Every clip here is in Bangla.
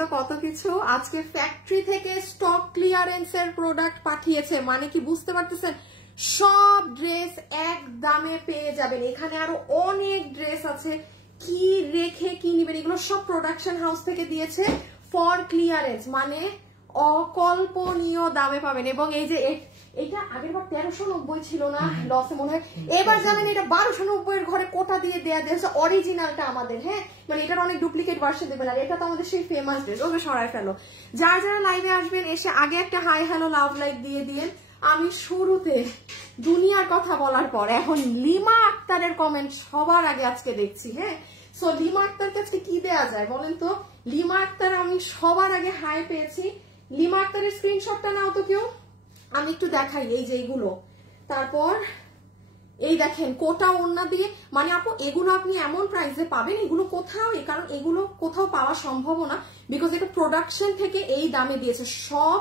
তো কত কিছু। আজকে ফ্যাক্টরি থেকে স্টক ক্লিয়ারেন্সের প্রোডাক্ট পাঠিয়েছে, মানে কি বুঝতে পারতেছেন? সব ড্রেস এক দামে পেয়ে যাবেন। এখানে আরো অনেক ড্রেস আছে, কি রেখে কি নিবেন, এগুলো সব প্রোডাকশন হাউস থেকে দিয়েছে ফর ক্লিয়ারেন্স, মানে অকল্পনীয় দামে পাবেন। এবং এই যে এটা আগের বার 1390 ছিল না লসে মনে হয়, এবার জানেন এটা 1290 এর ঘরে কোটা দিয়ে দেয়া দিয়েছে অরিজিনালটা আমাদের। হ্যাঁ, মানে এটার অনেক ডুপ্লিকেট ভার্সন দেবেন, আর এটা তো আমাদের সেই ফেমাস ড্রেস। ওকে সরাই ফেলো। যারা যারা লাইভে আসবেন এসে আগে একটা হাই হ্যালো লাভ লাইক দিয়ে দিয়েন। আমি শুরুতে দুনিয়ার কথা বলার পর এখন লিমা আক্তারের কমেন্ট সবার আগে আজকে দেখছি। হ্যাঁ, সো লিমা আক্তার কাছে কি দেয়া যায় বলেন তো? লিমা আক্তার আমি সবার আগে হাই পেয়েছি। লিমা আক্তারের স্ক্রিনশটটা নাও তো কেউ, আমি একটু দেখাই। এই যে এইগুলো, তারপর এই দেখেন কোটা ওড়না দিয়ে, মানে আপু এগুলো আপনি এমন প্রাইসে পাবেন, এগুলো কোথাও, কারণ এগুলো কোথাও পাওয়া সম্ভব না, বিকজ এটা প্রোডাকশন থেকে এই দামে দিয়েছে। সব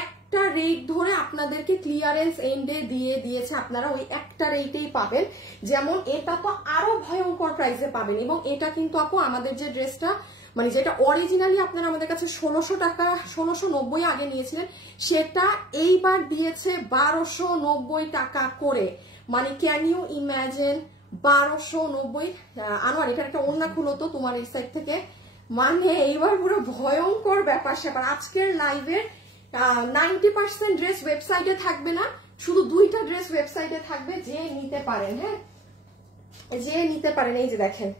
একটা রেট ধরে আপনাদেরকে ক্লিয়ারেন্স এন্ডে দিয়ে দিয়েছে, আপনারা ওই একটা রেটেই পাবেন। যেমন এটা তো আরো ভয়ঙ্কর প্রাইসে পাবেন। এবং এটা কিন্তু আপু আমাদের যে ড্রেসটা, মানে যেটা অরিজিনালি আপনারা আমাদের কাছে 1600 টাকা 1690 আগে নিয়েছিলেন, সেটা এইবার দিয়েছে 1290 টাকা করে। মানে ক্যান ইউ ইম্যাজিন 1290। আনোয়ার এটা একটা ওড়না খুলো তো তোমার এই সাইড থেকে। মানে এইবার পুরো ভয়ঙ্কর ব্যাপার স্যাপার। আজকের লাইভের 90% ড্রেস ওয়েবসাইটে থাকবে না, শুধু 2টা ড্রেস ওয়েবসাইটে থাকবে, যে নিতে পারেন। হ্যাঁ, যে নিতে পারেন। এই যে দেখেন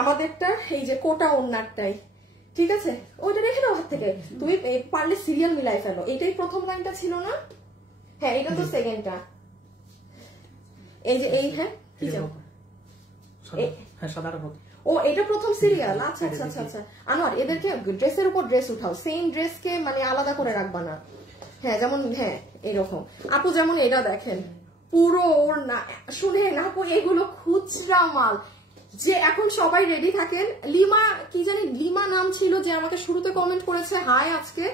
আমাদেরটা, এই যে কোটা ওড়নারটাই, ঠিক আছে? ওইটা রেখে দাও হাত থেকে, তুমি পারলে সিরিয়াল মিলাই ফেলো। এটাই প্রথম লাইনটা ছিল না? হ্যাঁ, এটা তো সেকেন্ডটা। এই যে এই, হ্যাঁ কি যাও, ও এটা প্রথম সিরিয়াল। আচ্ছা আচ্ছা আচ্ছা আচ্ছা। আনোয়ার এদেরকে ড্রেসের উপর ড্রেস উঠাও, সেম ড্রেসকে মানে আলাদা করে রাখবা না। হ্যাঁ, যেমন হ্যাঁ এরকম। আপু যেমন এটা দেখেন পুরো ওড়না। শুনেন আপু, এগুলো খুচরা মাল। যে এখন সবাই রেডি থাকেন। লিমা কি জানি লিমা নাম ছিল, যে আমাকে শুরুতে কমেন্ট করেছে হাই আজকে,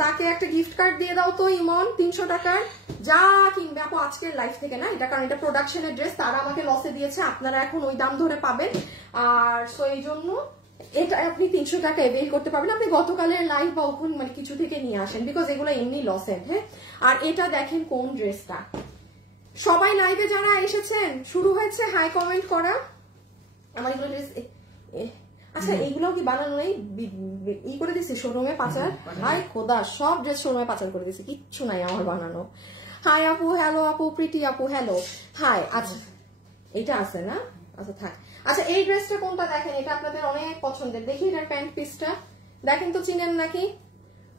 তাকে একটা গিফট কার্ড দিয়ে দাও তো ইমন 300 টাকার। যা কিনবে আপু আজকের লাইফ থেকে না, এটা কারণ এটা প্রোডাকশনের ড্রেস, তারা আমাকে লসে দিয়েছে, আপনারা এখন ওই দাম ধরে পাবেন। আর সো এই জন্য এটা আপনি 300 টাকা এভেল করতে পারবেন। আপনি গতকালের লাইভ বা ওখান মানে কিছু থেকে নিয়ে আসেন, বিকজ এগুলো এমনি লসের। হ্যাঁ, আর এটা দেখেন কোন ড্রেসটা। সবাই লাইভে যারা এসেছেন, শুরু হয়েছে হাই কমেন্ট করা। আমার এগুলো ড্রেস, আচ্ছা এইগুলো কি বানানো নেই, ই করে দিছি শোরুমে পাচার? হাই খোদা, সব ড্রেস শোরুমে পাচার করে দিছি, কিচ্ছু নাই আমার বানানো। হাই আপু, হ্যালো আপু, প্রীতি আপু, হ্যালো হাই। আচ্ছা এইটা আছে না, আচ্ছা থাক। আচ্ছা এই ড্রেসটা কোনটা দেখেন, এটা আপনাদের অনেক পছন্দের। দেখি এটার প্যান্ট পিসটা দেখেন তো, চিনেন নাকি?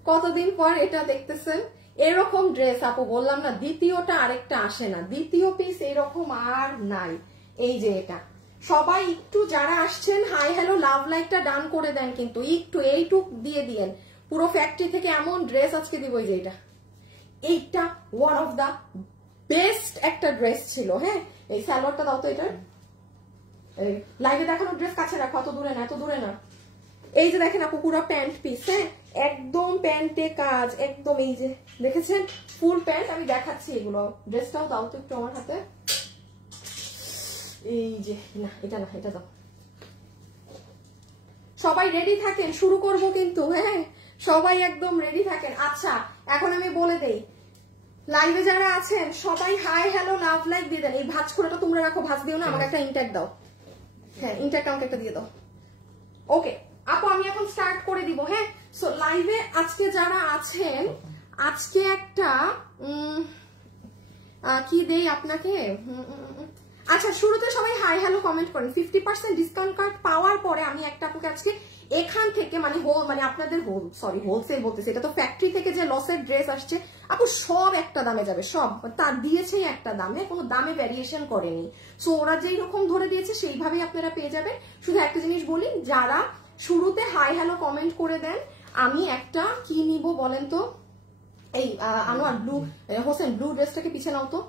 কতদিন পর এটা দেখতেছেন। এরকম ড্রেস আপু বললাম না, দ্বিতীয়টা আরেকটা আসে না, দ্বিতীয় পিস এরকম আর নাই। এই যে এটা, সবাই একটু যারা আসছেন হাই হ্যালো লাভ লাইকটা ডান করে দেন, কিন্তু একটু এইটুক দিয়ে দিয়েন। পুরো ফ্যাক্টরি থেকে এমন ড্রেস আজকে দিব। এই যে এইটা ওয়ান অফ দা বেস্ট একটা ড্রেস ছিল। হ্যাঁ, এই সালোয়ারটা দাও তো, এটার লাইভে দেখানো ড্রেস কাছে রাখো, এত দূরে না, এত দূরে না। এই যে দেখেন আপু পুরো প্যান্ট পিস। হ্যাঁ, একদম প্যান্টে কাজ একদম। এই যে দেখেছেন ফুল প্যান্ট। আমি দেখাচ্ছি এগুলো। ড্রেসটাও দাও তো একটু আমার হাতে। এই যে না, এটা না, এটা দাও। সবাই রেডি থাকেন, শুরু করব কিন্তু। হ্যাঁ, সবাই একদম রেডি থাকেন। আচ্ছা এখন আমি বলে দেই, লাইভে যারা আছেন সবাই হাই হ্যালো লাভ লাইক দিয়ে দেন। এই ভাঁজ খোলাটা তোমরা রাখো, ভাঁজ দিও না, আমাকে একটা ইনট্যাক্ট দাও। হ্যাঁ, ইনট্যাক্ট আমাকে একটা দিয়ে দাও। ওকে আপু, আমি এখন স্টার্ট করে দিব। হ্যাঁ, সো লাইভে আজকে যারা আছেন, আজকে একটা কি দেই আপনাকে। আচ্ছা শুরুতে সবাই হাই হ্যালো কমেন্ট করেন। 50% ডিসকাউন্ট কার্ড পাওয়ার পরে আমি একটা আপুকে আজকে এখান থেকে মানে আপনাদের হোলসেল বলতেছে, এটা তো ফ্যাক্টরি থেকে যে লসের ড্রেস আসছে আপু, সব একটা দামে যাবে, সব তার দিয়েছেই একটা দামে, কোনো দামে ভ্যারিয়েশন করেনি। সো ওরা যেই রকম ধরে দিয়েছে সেইভাবেই আপনারা পেয়ে যাবেন। শুধু একটা জিনিস বলি, যারা শুরুতে হাই হ্যালো কমেন্ট করে দেন, আমি একটা কি নিব বলেন তো? এই আনোয়ার ব্লু, হোসেন ব্লু ড্রেসটাকে পিছে নাও তো।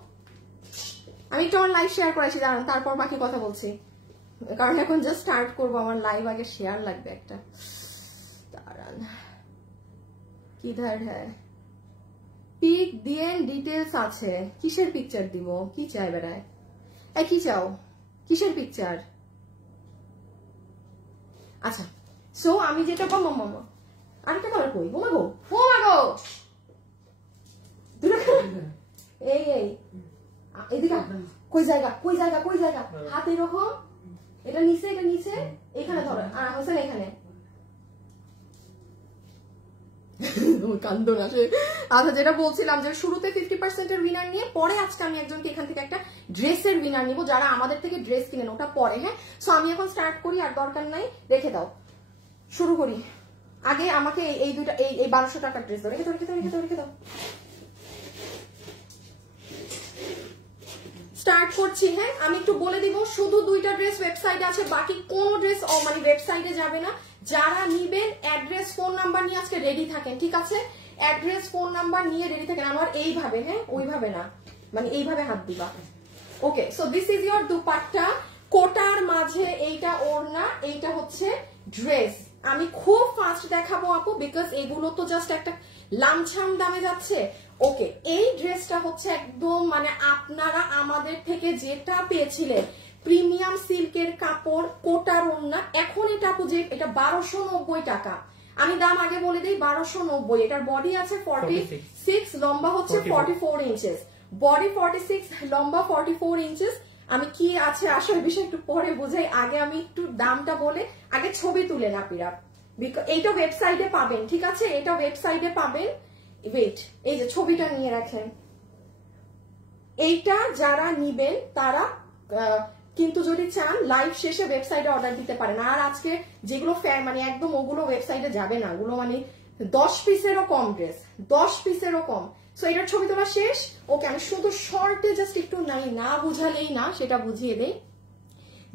আমি একটু আমার লাইভ শেয়ার করেছি, দাঁড়ান তারপর বাকি কথা বলছি, কারণ এখন জাস্ট স্টার্ট করবো। আমার লাইভ আগে শেয়ার লাগবে একটা, দাঁড়ান। কিধার হ্যাঁ, পিক দিয়েন, ডিটেলস আছে। কিসের পিকচার দিব? কি চাই বেড়ায়? কি চাও? কিসের পিকচার? আচ্ছা সো আমি যেটা আরেকটা কালার কই? ও মাগো, ও মাগো, দুটো এই এই এদিকে কই জায়গা, কই জায়গা, কই জায়গা, হাত এরকম, এটা নিচে, এটা নিচে, এখানে ধরো, আর হোসেন এখানে। কান্দন আসে। আচ্ছা, যেটা বলছিলাম যে শুরুতে 50% এর উইনার নিয়ে পরে আজকে আমি একজনকে এখান থেকে একটা ড্রেসের উইনার নিব, যারা আমাদের থেকে ড্রেস কিনেন, ওটা পরে। হ্যাঁ, সো আমি এখন স্টার্ট করি, আর দরকার নাই, রেখে দাও, শুরু করি। আগে আমাকে এই দুইটা এই 1200 টাকার ড্রেস দাও, রেখে দাও, রেখে দাও, রেখে দাও, রেখে দাও। স্টার্ট করছি। হ্যাঁ, আমি একটু বলে দিব, শুধু দুইটা ড্রেস ওয়েবসাইটে আছে, বাকি কোন ড্রেস মানে ওয়েবসাইটে যাবে না। যারা নিবেন অ্যাড্রেস ফোন নাম্বার নিয়ে আজকে রেডি থাকেন, ঠিক আছে? অ্যাড্রেস ফোন নাম্বার নিয়ে রেডি থাকেন। আমার এইভাবে, হ্যাঁ ওইভাবে না, মানে এইভাবে হাত দিবা। Okay, so this is your dupatta, কোটার মাঝে এইটা ওড়না, এইটা হচ্ছে ড্রেস। আমি খুব ফাস্ট দেখাবো আপু, বিকজ এগুলো তো জাস্ট একটা লামছাম দামে যাচ্ছে। ওকে, এই ড্রেসটা হচ্ছে একদম মানে আপনারা আমাদের থেকে যেটা পেয়েছিলেন, প্রিমিয়াম সিল্কের কাপড়, কোটার ওড়না। এখন এটা আপু যে এটা 1290 টাকা, আমি দাম আগে বলে দিই, 1290। এটার বডি আছে 46, লম্বা হচ্ছে 44 ইঞ্চেস, বডি 46, লম্বা 44 ইঞ্চেস। আমি কি আছে আসল বিষয় একটু পরে বোঝাই, আগে আমি একটু দামটা বলে আগে ছবি তুলে না পিরা, এইটা ওয়েবসাইটে পাবেন, ঠিক আছে? এটা ওয়েবসাইটে পাবেন। ওয়েট, এই যে ছবিটা নিয়ে রাখেন, এইটা যারা নিবেন তারা কিন্তু যদি চান লাইভ শেষে ওয়েবসাইটে অর্ডার দিতে পারেন। আর আজকে যেগুলো মানে একদম ওগুলো ওয়েবসাইটে যাবে না, ওগুলো মানে 10 পিসেরও কম ড্রেস, 10 পিসেরও কম। সো এটার ছবি তোলা শেষ। ওকে, আমি শুধু শর্টে জাস্ট একটু না বুঝালেই না, সেটা বুঝিয়ে দেই।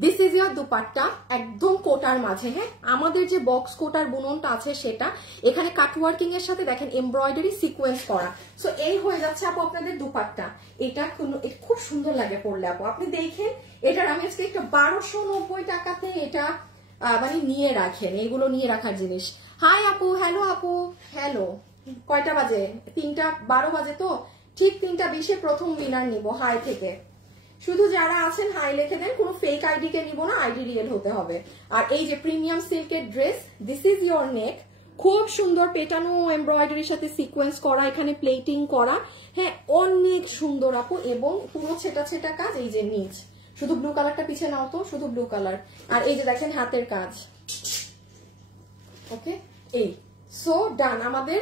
দিস ইজ ইয়ার দুপাট্টা, একদম কোটার মাঝে। হ্যাঁ, আমাদের যে বক্স কোটার বুননটা আছে সেটা, এখানে কাটওয়ার্কিং এর সাথে দেখেন এমব্রয়ডারি সিকোয়েন্স করা। সো এই হয়ে যাচ্ছে আপু আপনাদের দুপাট্টা। এটা খুব সুন্দর লাগে পরলে আপু, আপনি দেখেন। এটার আমি আজকে একটা 1290 টাকাতে এটা মানে নিয়ে রাখেন, এগুলো নিয়ে রাখার জিনিস। হাই আপু, হ্যালো আপু, হ্যালো। কয়টা বাজে? 3:12 বাজে, তো ঠিক 3:20 প্রথম উইনার নিব হাই থেকে। শুধু যারা আছেন হাই লিখে দেন, কোনো ফেক আইডি কে নিব না, আইডি রিয়েল হতে হবে। আর এই যে প্রিমিয়াম সিল্কের ড্রেস, দিস ইজ ইয়োর নেক, খুব সুন্দর পেটানো এমব্রয়ডারির সাথে সিকোয়েন্স করা, এখানে প্লেটিং করা। হ্যাঁ, অনেক সুন্দর আপু, এবং পুরো ছেটা ছেটা কাজ। এই যে নিচ, শুধু ব্লু কালারটা পিছে নাও তো, শুধু ব্লু কালার। আর এই যে দেখেন হাতের কাজ। ওকে, এই সো ডান, আমাদের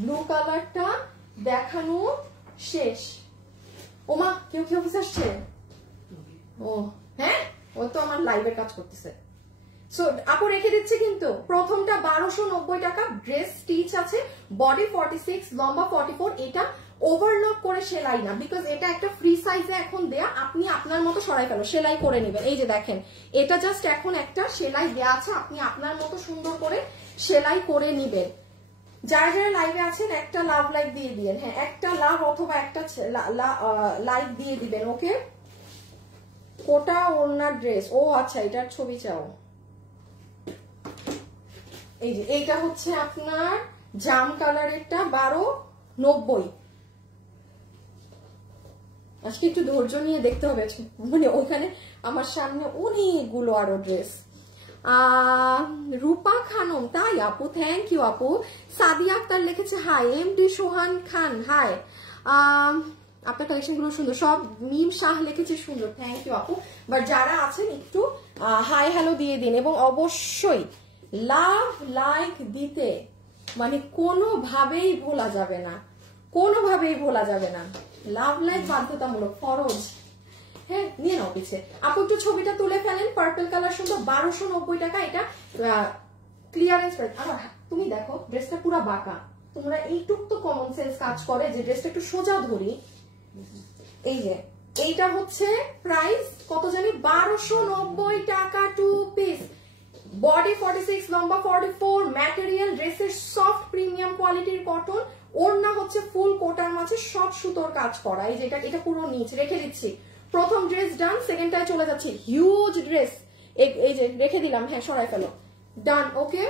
ব্লু কালারটা দেখানো শেষ। ওমা, কেউ কি অফিস আসছে? ও হ্যাঁ, ও তো আমার লাইভের কাজ করতেছে। সো আপু রেখে দিচ্ছে, কিন্তু প্রথমটা 1290 টাকা, ড্রেস স্টিচ আছে, বডি 46, লম্বা 44। এটা ওভারলক করে সেলাই না, বিকজ এটা একটা ফ্রি সাইজে এখন দেয়া, আপনি আপনার মতো সরাই ফেলো, সেলাই করে নেবেন। এই যে দেখেন, এটা জাস্ট এখন একটা সেলাই দেয়া আছে, আপনি আপনার মতো সুন্দর করে সেলাই করে নিবেন। যারা যারা লাইভে আছেন একটা লাভ লাইক দিয়ে দিবেন। হ্যাঁ, একটা লাভ অথবা একটা লাইক দিয়ে দিবেন। ওকে, কোটা ওড়নার ড্রেস। ও আচ্ছা, এটার ছবি চাও। এই যে এইটা হচ্ছে আপনার জাম কালারেরটা, 1290। আজকে একটু ধৈর্য নিয়ে দেখতে হবে, মানে ওখানে আমার সামনে অনেকগুলো আরো ড্রেস। রূপা খানম, তাই আপু, থ্যাংক ইউ আপু। সাদিয়া আক্তার লিখেছে হাই। এমডি সোহান খান, হাই। আপনার কালেকশন গুলো সুন্দর সব। মিম শাহ লিখেছে সুন্দর, থ্যাংক ইউ আপু। বাট যারা আছেন একটু হাই হ্যালো দিয়ে দিন, এবং অবশ্যই লাভ লাইক দিতে মানে কোনোভাবেই ভোলা যাবে না, কোনোভাবেই ভোলা যাবে না। লাভ লাইক বাধ্যতামূলক, ফরজ। হ্যাঁ, নিয়ে নাও পিছে। আপু একটু ছবিটা তুলে ফেলেন, পার্পল কালার সুন্দর, 1290 টাকা। এটা ক্লিয়ারেন্স প্রাইস। আবার তুমি দেখো ড্রেসটা পুরো বাঁকা, তোমরা এইটুক তো কমন সেন্স কাজ করে যে ড্রেসটা একটু সোজা ধরি। এই যে এইটা হচ্ছে প্রাইস কত জানি, 1290 টাকা, 2 পিস, বডি 46, লম্বা 44, ম্যাটেরিয়াল ড্রেসের সফট প্রিমিয়াম কোয়ালিটির কটন, ওড়না হচ্ছে ফুল কোটার মাঝে সব সুতোর কাজ করা। এই যে এটা পুরো নিচ রেখে দিচ্ছি। প্রথম ড্রেস ডান, সেকেন্ডটায় চলে যাচ্ছে। হিউজ ড্রেস, এই যে রেখে দিলাম। হ্যাঁ, সরাই ফেলো, ডান। ওকে,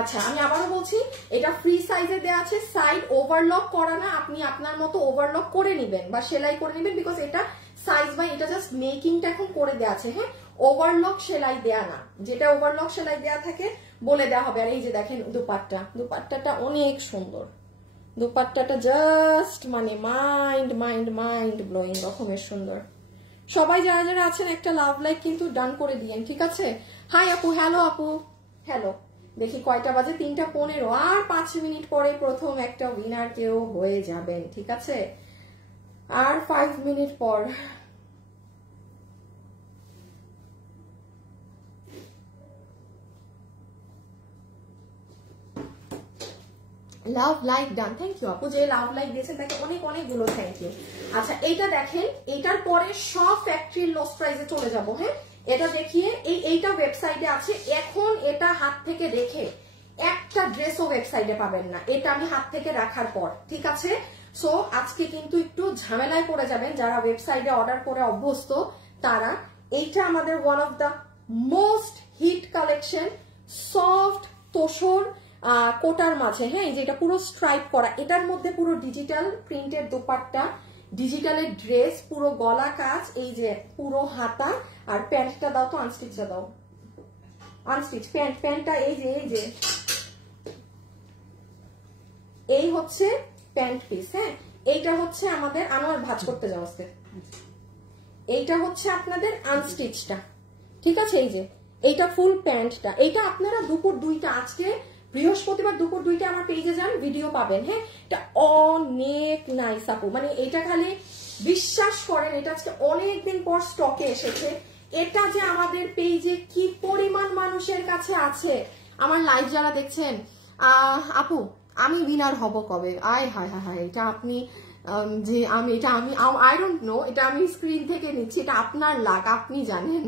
আচ্ছা আমি আবারও বলছি, এটা ফ্রি সাইজে দেওয়া আছে, সাইড ওভারলক করা না, আপনি আপনার মতো ওভারলক করে নেবেন বা সেলাই করে নেবেন, বিকজ এটা সাইজ বাই এটা জাস্ট মেকিংটা এখন করে দেওয়া আছে। হ্যাঁ, ওভারলক সেলাই দেয়া না, যেটা ওভারলক সেলাই দেয়া থাকে বলে দেওয়া হবে। আর এই যে দেখেন দুপাট্টাটা অনেক সুন্দর, দুপাট্টাটা জাস্ট মানে মাইন্ড ব্লোয়িং রকমের সুন্দর। সবাই যারা যারা আছেন একটা লাভ লাইক কিন্তু ডান করে দিয়েন, ঠিক আছে? হাই আপু, হ্যালো আপু, হ্যালো। দেখি কয়টা বাজে, 3:15, আর 5 মিনিট পরে প্রথম একটা উইনার কেউ হয়ে যাবেন, ঠিক আছে? আর 5 মিনিট পর। Love like done, thank you আপু, যে লাভ লাইক দিয়েছেন তাকে অনেক অনেকগুলো থ্যাংক ইউ। আচ্ছা এইটা দেখেন, এটার পরে সব ফ্যাক্টরির লস প্রাইসে চলে যাব। হ্যাঁ, এটা দেখিয়ে এইটা ওয়েবসাইটে আছে, এখন এটা হাত থেকে রেখে একটা ড্রেসও ওয়েবসাইটে পাবেন না, এটা আমি হাত থেকে রাখার পর, ঠিক আছে? সো আজকে কিন্তু একটু ঝামেলায় পড়ে যাবেন যারা ওয়েবসাইটে অর্ডার করে অভ্যস্ত তারা। এইটা আমাদের one of the most hit collection, soft tussar কোটার মাঝে। হ্যাঁ, এই যে এটা পুরো স্ট্রাইপ করা, এটার মধ্যে পুরো ডিজিটাল প্রিন্টেড দোপাট্টা, ডিজিটালের ড্রেস, পুরো গলা কাজ, এই যে পুরো হাতা। আর প্যান্টটা দাও তো, আনস্টিচটা দাও, আনস্টিচ প্যান্টটা এই যে এই হচ্ছে প্যান্ট পিস। হ্যাঁ, এইটা হচ্ছে আমাদের আমার ভাঁজ করতে যাওয়া, এইটা হচ্ছে আপনাদের আনস্টিচটা, ঠিক আছে? এই যে এইটা ফুল প্যান্টটা, এইটা আপনারা দুপুর 2টা, আজকে বৃহস্পতিবার দুপুর 2টা আমার পেজে যান, ভিডিও পাবেন। হ্যাঁ, এটা অনেক নাইস আপু, মানে এটা খালি বিশ্বাস করেন, এটা আজকে অনেকদিন পর স্টকে এসেছে। এটা যে আমাদের পেজে কি পরিমাণ মানুষের কাছে আছে, আমার লাইভ যারা দেখছেন, আপু আমি উইনার হব কবে? আয় হায় হায় হায়, এটা আপনি যে আমি আই ডোন্ট নো, এটা আমি স্ক্রিন থেকে নিচ্ছি, এটা আপনার লাক, আপনি জানেন।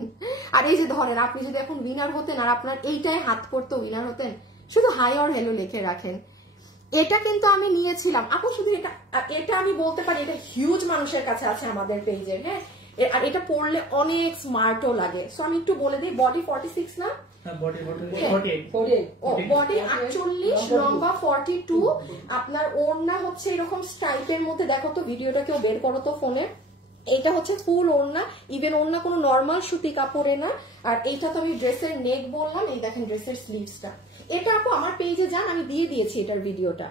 আর এই যে ধরেন, আপনি যদি এখন উইনার হতেন আর আপনার এইটাই হাত পড়তো উইনার হতেন, শুধু হাই অর হ্যালো লিখে রাখেন। এটা কিন্তু আমি নিয়েছিলাম আপু, শুধু এটা আমি বলতে পারি এটা হিউজ মানুষের কাছে আছে আমাদের পেজের। হ্যাঁ, আর এটা পড়লে অনেক স্মার্টও লাগে। সো আমি একটু বলে দিই, বডি 46 না, বডি 48, লম্বা 42, আপনার ওড়না হচ্ছে এরকম স্ট্রাইপের মধ্যে। দেখো তো ভিডিওটা কেউ বের করো তো ফোনে, এইটা হচ্ছে ফুল ওড়না, ইভেন ওড়না কোনো নর্মাল সুতি কাপড়ে না। আর এইটা তো আমি ড্রেসের নেক বললাম, এই দেখেন ড্রেসের স্লিভসটা। এটা আপু আমার পেজে যান, আমি দিয়ে দিয়েছি এটার ভিডিওটা,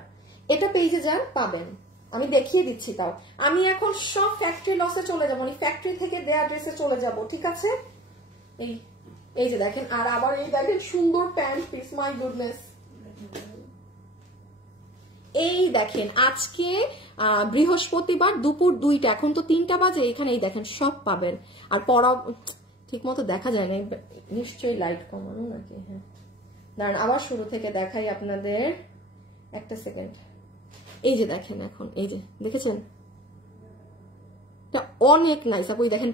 এটা পেজে যান পাবেন, আমি দেখিয়ে দিচ্ছি। তাও আমি এখন সব ফ্যাক্টরি লসে চলে যাবো, ফ্যাক্টরি থেকে দেয়া ড্রেসে চলে যাব, ঠিক আছে? এই যে দেখেন, আর আবার এই দেখেন সুন্দর প্যান্ট পিস, মাই গুডনেস। এই দেখেন আজকে বৃহস্পতিবার দুপুর 2টা, এখন তো 3টা বাজে, এখানে এই দেখেন সব পাবেন। আর পড়া ঠিক মতো দেখা যায় না, নিশ্চয়ই লাইট কমানো নাকি? হ্যাঁ দাঁড়ান, আবার শুরু থেকে দেখাই আপনাদের, একটা সেকেন্ড। এই যে দেখেন, এখন এই যে দেখেছেন, এটা অনেক নাইস আপু। দেখেন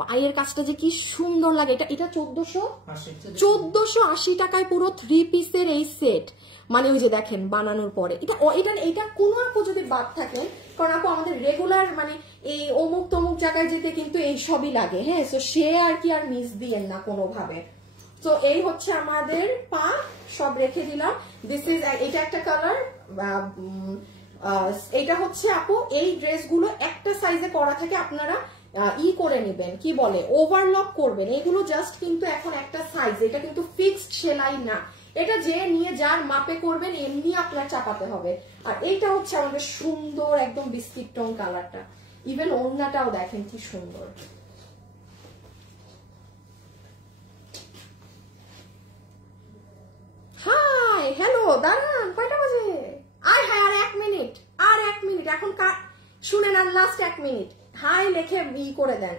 পায়ের কাজটা যে কি সুন্দর লাগে। এটা 1480 টাকায় পুরো 3 পিসের এই সেট, মানে ওই যে দেখেন বানানোর পরে এটা কোনো আপু যদি বাদ থাকে, কারণ আপু আমাদের রেগুলার মানে এই অমুক তমুক জায়গায় যেতে কিন্তু এই সবই লাগে। হ্যাঁ, তো সে আর কি আর মিস দিয়েন না কোনোভাবে। তো এই হচ্ছে আমাদের পা, সব রেখে দিলাম। এটা একটা কালার, এটা হচ্ছে আপু এই ড্রেসগুলো একটা সাইজে করা থাকে, আপনারা করে নেবেন, কি বলে ওভারলক করবেন। এগুলো জাস্ট কিন্তু এখন একটা সাইজ, এটা কিন্তু ফিক্সড সেলাই না, এটা যে নিয়ে যার মাপে করবেন এমনি আপনার চাপাতে হবে। আর এইটা হচ্ছে আমাদের সুন্দর একদম বিস্কিট টোন কালারটা, ইভেন ওড়নাটাও দেখেন কি সুন্দর। হাই হ্যালো, দাঁড়ান, কয়টা বাজে? আর আর 1 মিনিট, এখন শুনেন, আর লাস্ট 1 মিনিট। হাই লেখে করে দেন,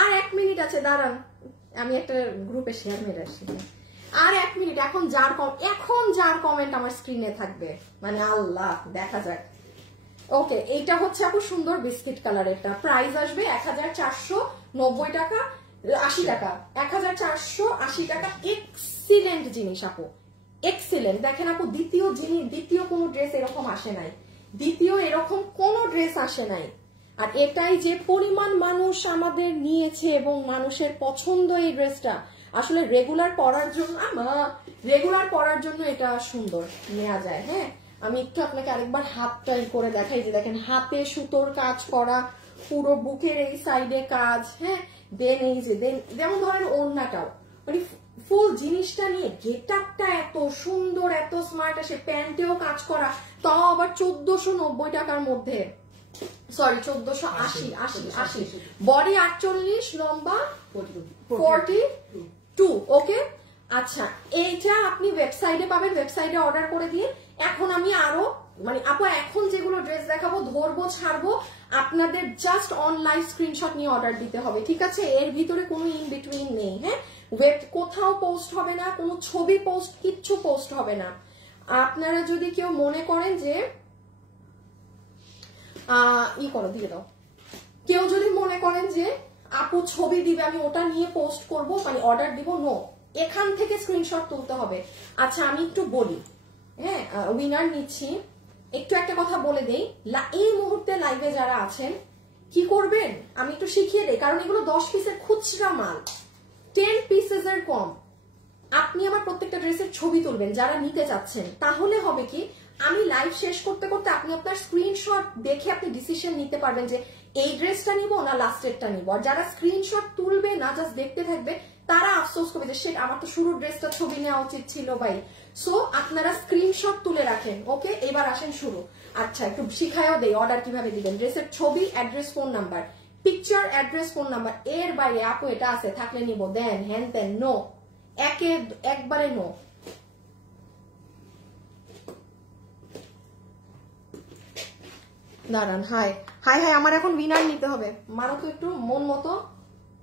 আর 1 মিনিট আছে, দাঁড়ান আমি একটা গ্রুপে শেয়ার মেরে আসি। আর 1 মিনিট, এখন যার কমেন্ট আমার স্ক্রিনে থাকবে, মানে আল্লাহ দেখা যাক। ওকে, এইটা হচ্ছে আপু সুন্দর বিস্কিট কালারেরটা, প্রাইস আসবে 1490 টাকা, 80 টাকা, 1480 টাকা। এক্সিলেন্ট জিনিস আপু, এক্সিলেন্ট। দেখেন আপু, দ্বিতীয় কোনো ড্রেস এরকম আসে নাই, আসে নাই। আর এটাই যে পরিমাণ মানুষ আমাদের নিয়েছে এবং মানুষের পছন্দ এই ড্রেসটা, আসলে রেগুলার পরার জন্য এটা সুন্দর নেওয়া যায়। হ্যাঁ, আমি একটু আপনাকে আরেকবার হাতটা করে দেখাই, যে দেখেন হাতে সুতোর কাজ করা, পুরো বুকের এই সাইডে কাজ, হ্যাঁ, দেন এই যে দেন যেমন ধরেন ওড়নাটাও, মানে ফুল জিনিসটা নিয়ে গেটআপটা এত সুন্দর, এত স্মার্ট আসে, প্যান্টেও কাজ করা, তাও আবার 1490 টাকার মধ্যে, সরি 1480, বডি 48, লম্বা 42, ওকে। আচ্ছা, এইটা আপনি ওয়েবসাইটে পাবেন, ওয়েবসাইটে অর্ডার করে দিয়ে। এখন আমি আরো মানে আপু এখন যেগুলো ড্রেস দেখাবো ধরবো ছাড়বো, আপনাদের জাস্ট অনলাইন স্ক্রিনশট নিয়ে অর্ডার দিতে হবে, ঠিক আছে? এর ভিতরে কোনো ইন বিটুইন নেই, হ্যাঁ, ওয়েব কোথাও পোস্ট হবে না, কোনো ছবি পোস্ট, কিচ্ছু পোস্ট হবে না। আপনারা যদি কেউ মনে করেন যে দিয়ে দাও, কেউ যদি মনে করেন যে আপু ছবি দিবে আমি ওটা নিয়ে পোস্ট করব, মানে অর্ডার দিব, নো, এখান থেকে স্ক্রিনশট তুলতে হবে। আচ্ছা আমি একটু বলি, হ্যাঁ, উইনার নিচ্ছি, একটু একটা কথা বলে দেই, এই মুহূর্তে লাইভে যারা আছেন কি করবেন আমি একটু শিখিয়ে দেই, কারণ এগুলো 10 পিসের খুচরা মাল, 10 পিসেস এর কম। আপনি আমার প্রত্যেকটা ড্রেসের ছবি তুলবেন যারা নিতে চাচ্ছেন, তাহলে হবে কি আমি লাইভ শেষ করতে করতে আপনি আপনার স্ক্রিনশট দেখে আপনি ডিসিশন নিতে পারবেন যে এই ড্রেসটা নিব না লাস্টেরটা নিব। আর যারা স্ক্রিনশট তুলবে না, জাস্ট দেখতে থাকবে, তারা আফসোস করবে যে সেটা আমার তো শুরুর ড্রেসটা ছবি নেওয়া উচিত ছিল ভাই। সো আপনারা স্ক্রিনশট তুলে রাখেন, ওকে? এবার আসেন শুরু। আচ্ছা একটু শিখায়ও দেই অর্ডার কিভাবে দিবেন। ড্রেসের ছবি, address, phone number, picture, address, phone number, এর বাইরে আপু এটা আছে থাকলে নিব, দেন হ্যান তেন, নো, একবারে নো। দাঁড়ান, হাই হাই হাই, আমার এখন উইনার নিতে হবে, মারো তো একটু মন মতো,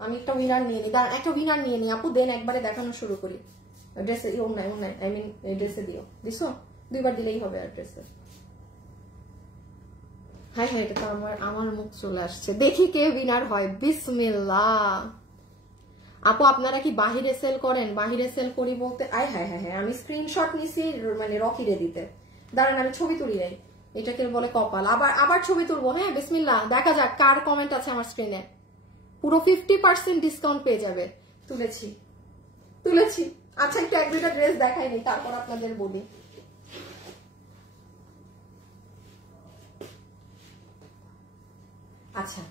আমি একটা উইনার নিয়ে নিই, দাঁড়ান একটা উইনার নিয়ে নিই আপু, দেন একবারে দেখানো শুরু করি। ড্রেসে নাই, আই মিন ড্রেসে দিও, দিছো, দুইবার দিলেই হবে। আর ড্রেসে হাই হাই, এটা তো আমার মুখ চলে আসছে, দেখি কে উইনার হয়, বিসমিল্লাহ। আপু আপনারা কি বাহিরে সেল করেন? বাহিরে সেল করি বলতে আয় হায় হ্যাঁ হ্যাঁ, আমি স্ক্রিনশট নিছি মানে রকিরে দিতে, দাঁড়ান আমি ছবি তুলি নাই, এটাকে বলে কপাল। আবার ছবি তুলবো, হ্যাঁ বিসমিল্লাহ, দেখা যাক কার কমেন্ট আছে আমার স্ক্রিনে। পুরো 50% ডিসকাউন্ট পেয়ে যাবে। তুলেছি। আচ্ছা একটু এক দুইটা ড্রেস দেখাই নি, তারপর আপনাদের বলি। আচ্ছা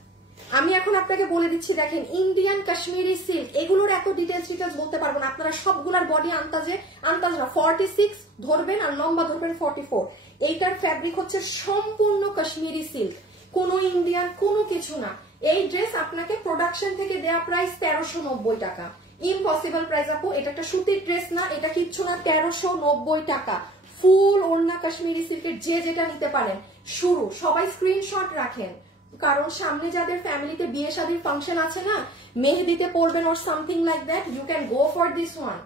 আমি এখন আপনাকে বলে দিচ্ছি, দেখেন ইন্ডিয়ান কাশ্মীরি সিল্ক, এগুলোর এত ডিটেলস বলতে পারবো না, আপনারা সবগুলার বডি আন্দাজ না 46 ধরবেন আর লম্বা ধরবেন 44। এইটার ফ্যাব্রিক হচ্ছে সম্পূর্ণ কাশ্মীরি সিল্ক, কোনো ইন্ডিয়ান কোনো কিছু না। এই ড্রেস আপনাকে প্রোডাকশন থেকে দেয়া প্রাইস 1390 টাকা, ইম্পসিবল প্রাইস আপু। এটা একটা সুতির ড্রেস না, এটা কিচ্ছু না, 1390 টাকা, ফুল ওড়না কাশ্মীরি সিল্কের, যে যেটা নিতে পারেন। শুরু, সবাই স্ক্রিনশট রাখেন, কারণ সামনে যাদের ফ্যামিলিতে বিয়ে শাদীর ফাংশন আছে না, মেহেদিতে পড়বেন or something like that, you can go for this one.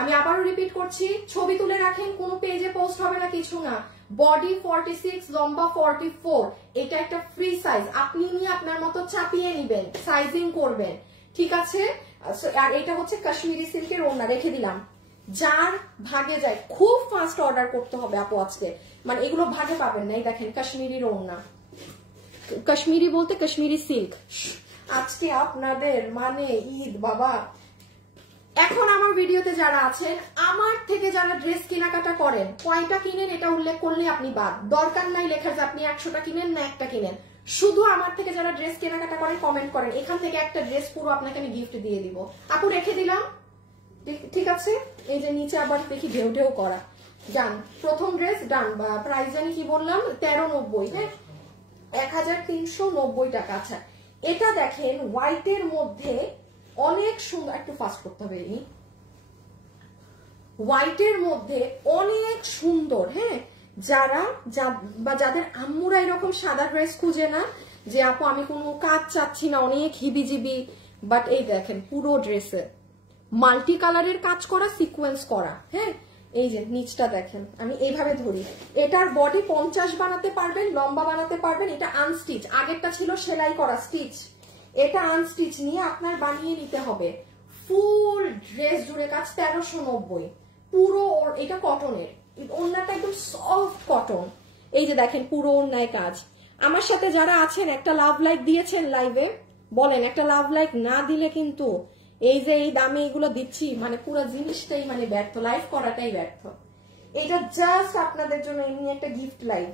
আমি আবারও রিপিট করছি, ছবি তুলে রাখেন, কোনো পেজে পোস্ট হবে না, কিছু না। বডি 46, লম্বা 44, এটা একটা ফ্রি সাইজ, আপনি নিয়ে আপনার মতো চাপিয়ে নিবেন, সাইজিং করবেন, ঠিক আছে? আর এটা হচ্ছে কাশ্মীরি সিল্কের ওড়না, রেখে দিলাম। যার ভাগে যায় খুব ফাস্ট অর্ডার করতে হবে আপু আজকে, মানে এগুলো ভাগে পাবেন না। এই দেখেন কাশ্মীরির ওড়না, কাশ্মীরি বলতে কাশ্মীরি সিল্ক, আজকে আপনাদের মানে ঈদ বাবা। এখন আমার ভিডিওতে যারা আছেন, আমার থেকে যারা ড্রেস কেনাকাটা করেন, কয়টা কিনেন এটা উল্লেখ করলে আপনি বাদ, দরকার নাই লেখার যে আপনি 100টা কিনেন না একটা কিনেন। শুধু আমার থেকে যারা ড্রেস কেনাকাটা করেন কমেন্ট করেন, এখান থেকে একটা ড্রেস পুরো আপনাকে আমি গিফট দিয়ে দিব আপু, রেখে দিলাম, ঠিক আছে? এই যে নিচে আবার দেখি ঢেউ ঢেউ করা, ডান, প্রথম ড্রেস ডান। প্রাইস জানি কি বললাম, 1390, হ্যাঁ 1390 টাকা। আচ্ছা এটা দেখেন হোয়াইটের মধ্যে অনেক সুন্দর, একটু ফাস্ট করতে হবে, হোয়াইটের মধ্যে অনেক সুন্দর, হ্যাঁ, যাদের আম্মুরা এরকম সাদা ড্রেস খুঁজে না, যে আপু আমি কোনো কাজ চাচ্ছি না, অনেক হিবিজিবি, বাট এই দেখেন পুরো ড্রেসে মাল্টি কালারের কাজ করা, সিকোয়েন্স করা, হ্যাঁ। এই যে নিচটা দেখেন, আমি এইভাবে ধরি, এটার বডি 50 বানাতে পারবেন, লম্বা বানাতে পারবেন। এটা আনস্টিচ, আগেরটা ছিল সেলাই করা স্টিচ, এটা আনস্টিচ নিয়ে আপনার বানিয়ে নিতে হবে। ফুল ড্রেস জুড়ে কাজ, 1390 পুরো। এটা কটনের, ওড়নাটা একদম সফট কটন। এই যে দেখেন পুরো ওড়নায় কাজ। আমার সাথে যারা আছেন একটা লাভ লাইক দিয়েছেন লাইভে, বলেন একটা লাভ লাইক না দিলে কিন্তু এই যে এই দামে এগুলো দিচ্ছি, মানে পুরো জিনিসটাই মানে ব্যর্থ, লাইভ করাটাই ব্যর্থ। এটা জাস্ট আপনাদের জন্য এমনি একটা গিফট লাইভ,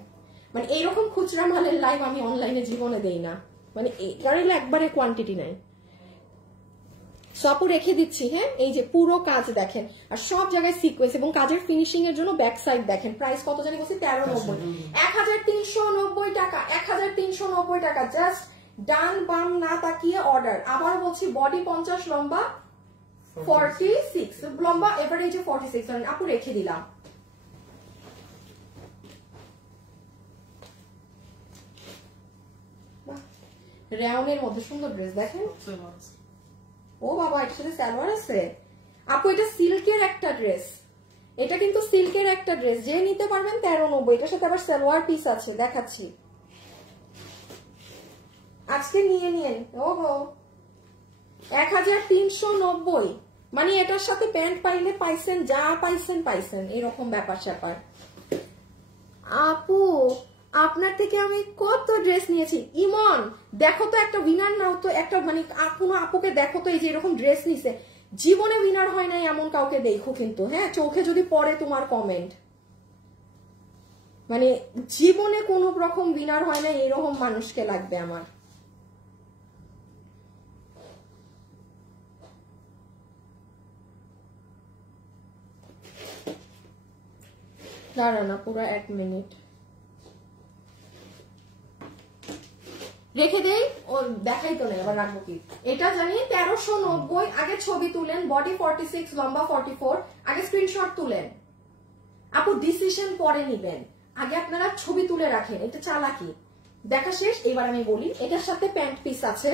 মানে এইরকম খুচরা মালের লাইভ আমি অনলাইনে জীবনে দেই না, মানে কারণ একবারে কোয়ান্টিটি নাই। সবও রেখে দিচ্ছি। হ্যাঁ, এই যে পুরো কাজ দেখেন, আর সব জায়গায় সিকোয়েন্স এবং কাজের ফিনিশিং এর জন্য ব্যাক সাইড দেখেন। প্রাইস কত জানি বলছি 1390, 1390 টাকা, 1390 টাকা। জাস্ট ডান বাম না তাকিয়ে অর্ডার। আবার বলছি বডি 50, লম্বা 46, লম্বা এভারেজে 46। আপু রেখে দিলাম। রেওনের মধ্যে সুন্দর ড্রেস দেখেন। ও বাবা, এটার সাথে সালোয়ার আছে। আপু এটা সিল্কের একটা ড্রেস, এটা কিন্তু সিল্কের একটা ড্রেস, যে নিতে পারবেন 1390। এটার সাথে আবার সালোয়ার পিস আছে, দেখাচ্ছি আজকে নিয়ে নিন। ওহো 1390, মানে এটার সাথে প্যান্ট পাইলে পাইছেন, যা পাইছেন পাইছেন, এরকম ব্যাপার স্যাপার। আপু আপনার থেকে আমি কত ড্রেস নিয়েছি। ইমন দেখো তো একটা উইনার নাও তো, একটা মানে কোনো আপুকে দেখো তো, এই যে এরকম ড্রেস নিছে, জীবনে উইনার হয় নাই এমন কাউকে দেখো কিন্তু। হ্যাঁ, চোখে যদি পড়ে তোমার কমেন্ট, মানে জীবনে কোনো রকম উইনার হয় নাই এরকম মানুষকে লাগবে আমার। দাঁড়া না, পুরো 1 মিনিট রেখে দেই, ও দেখাই তো নেই, আবার রাখবো কি। এটা জানি 1390। আগে ছবি তুলেন, বডি 46, লম্বা 44। আগে স্ক্রিনশট তুলেন আপু, ডিসিশন পরে নিবেন, আগে আপনারা ছবি তুলে রাখেন, এটা চালাকি। দেখা শেষ, এবার আমি বলি। এটার সাথে প্যান্ট পিস আছে।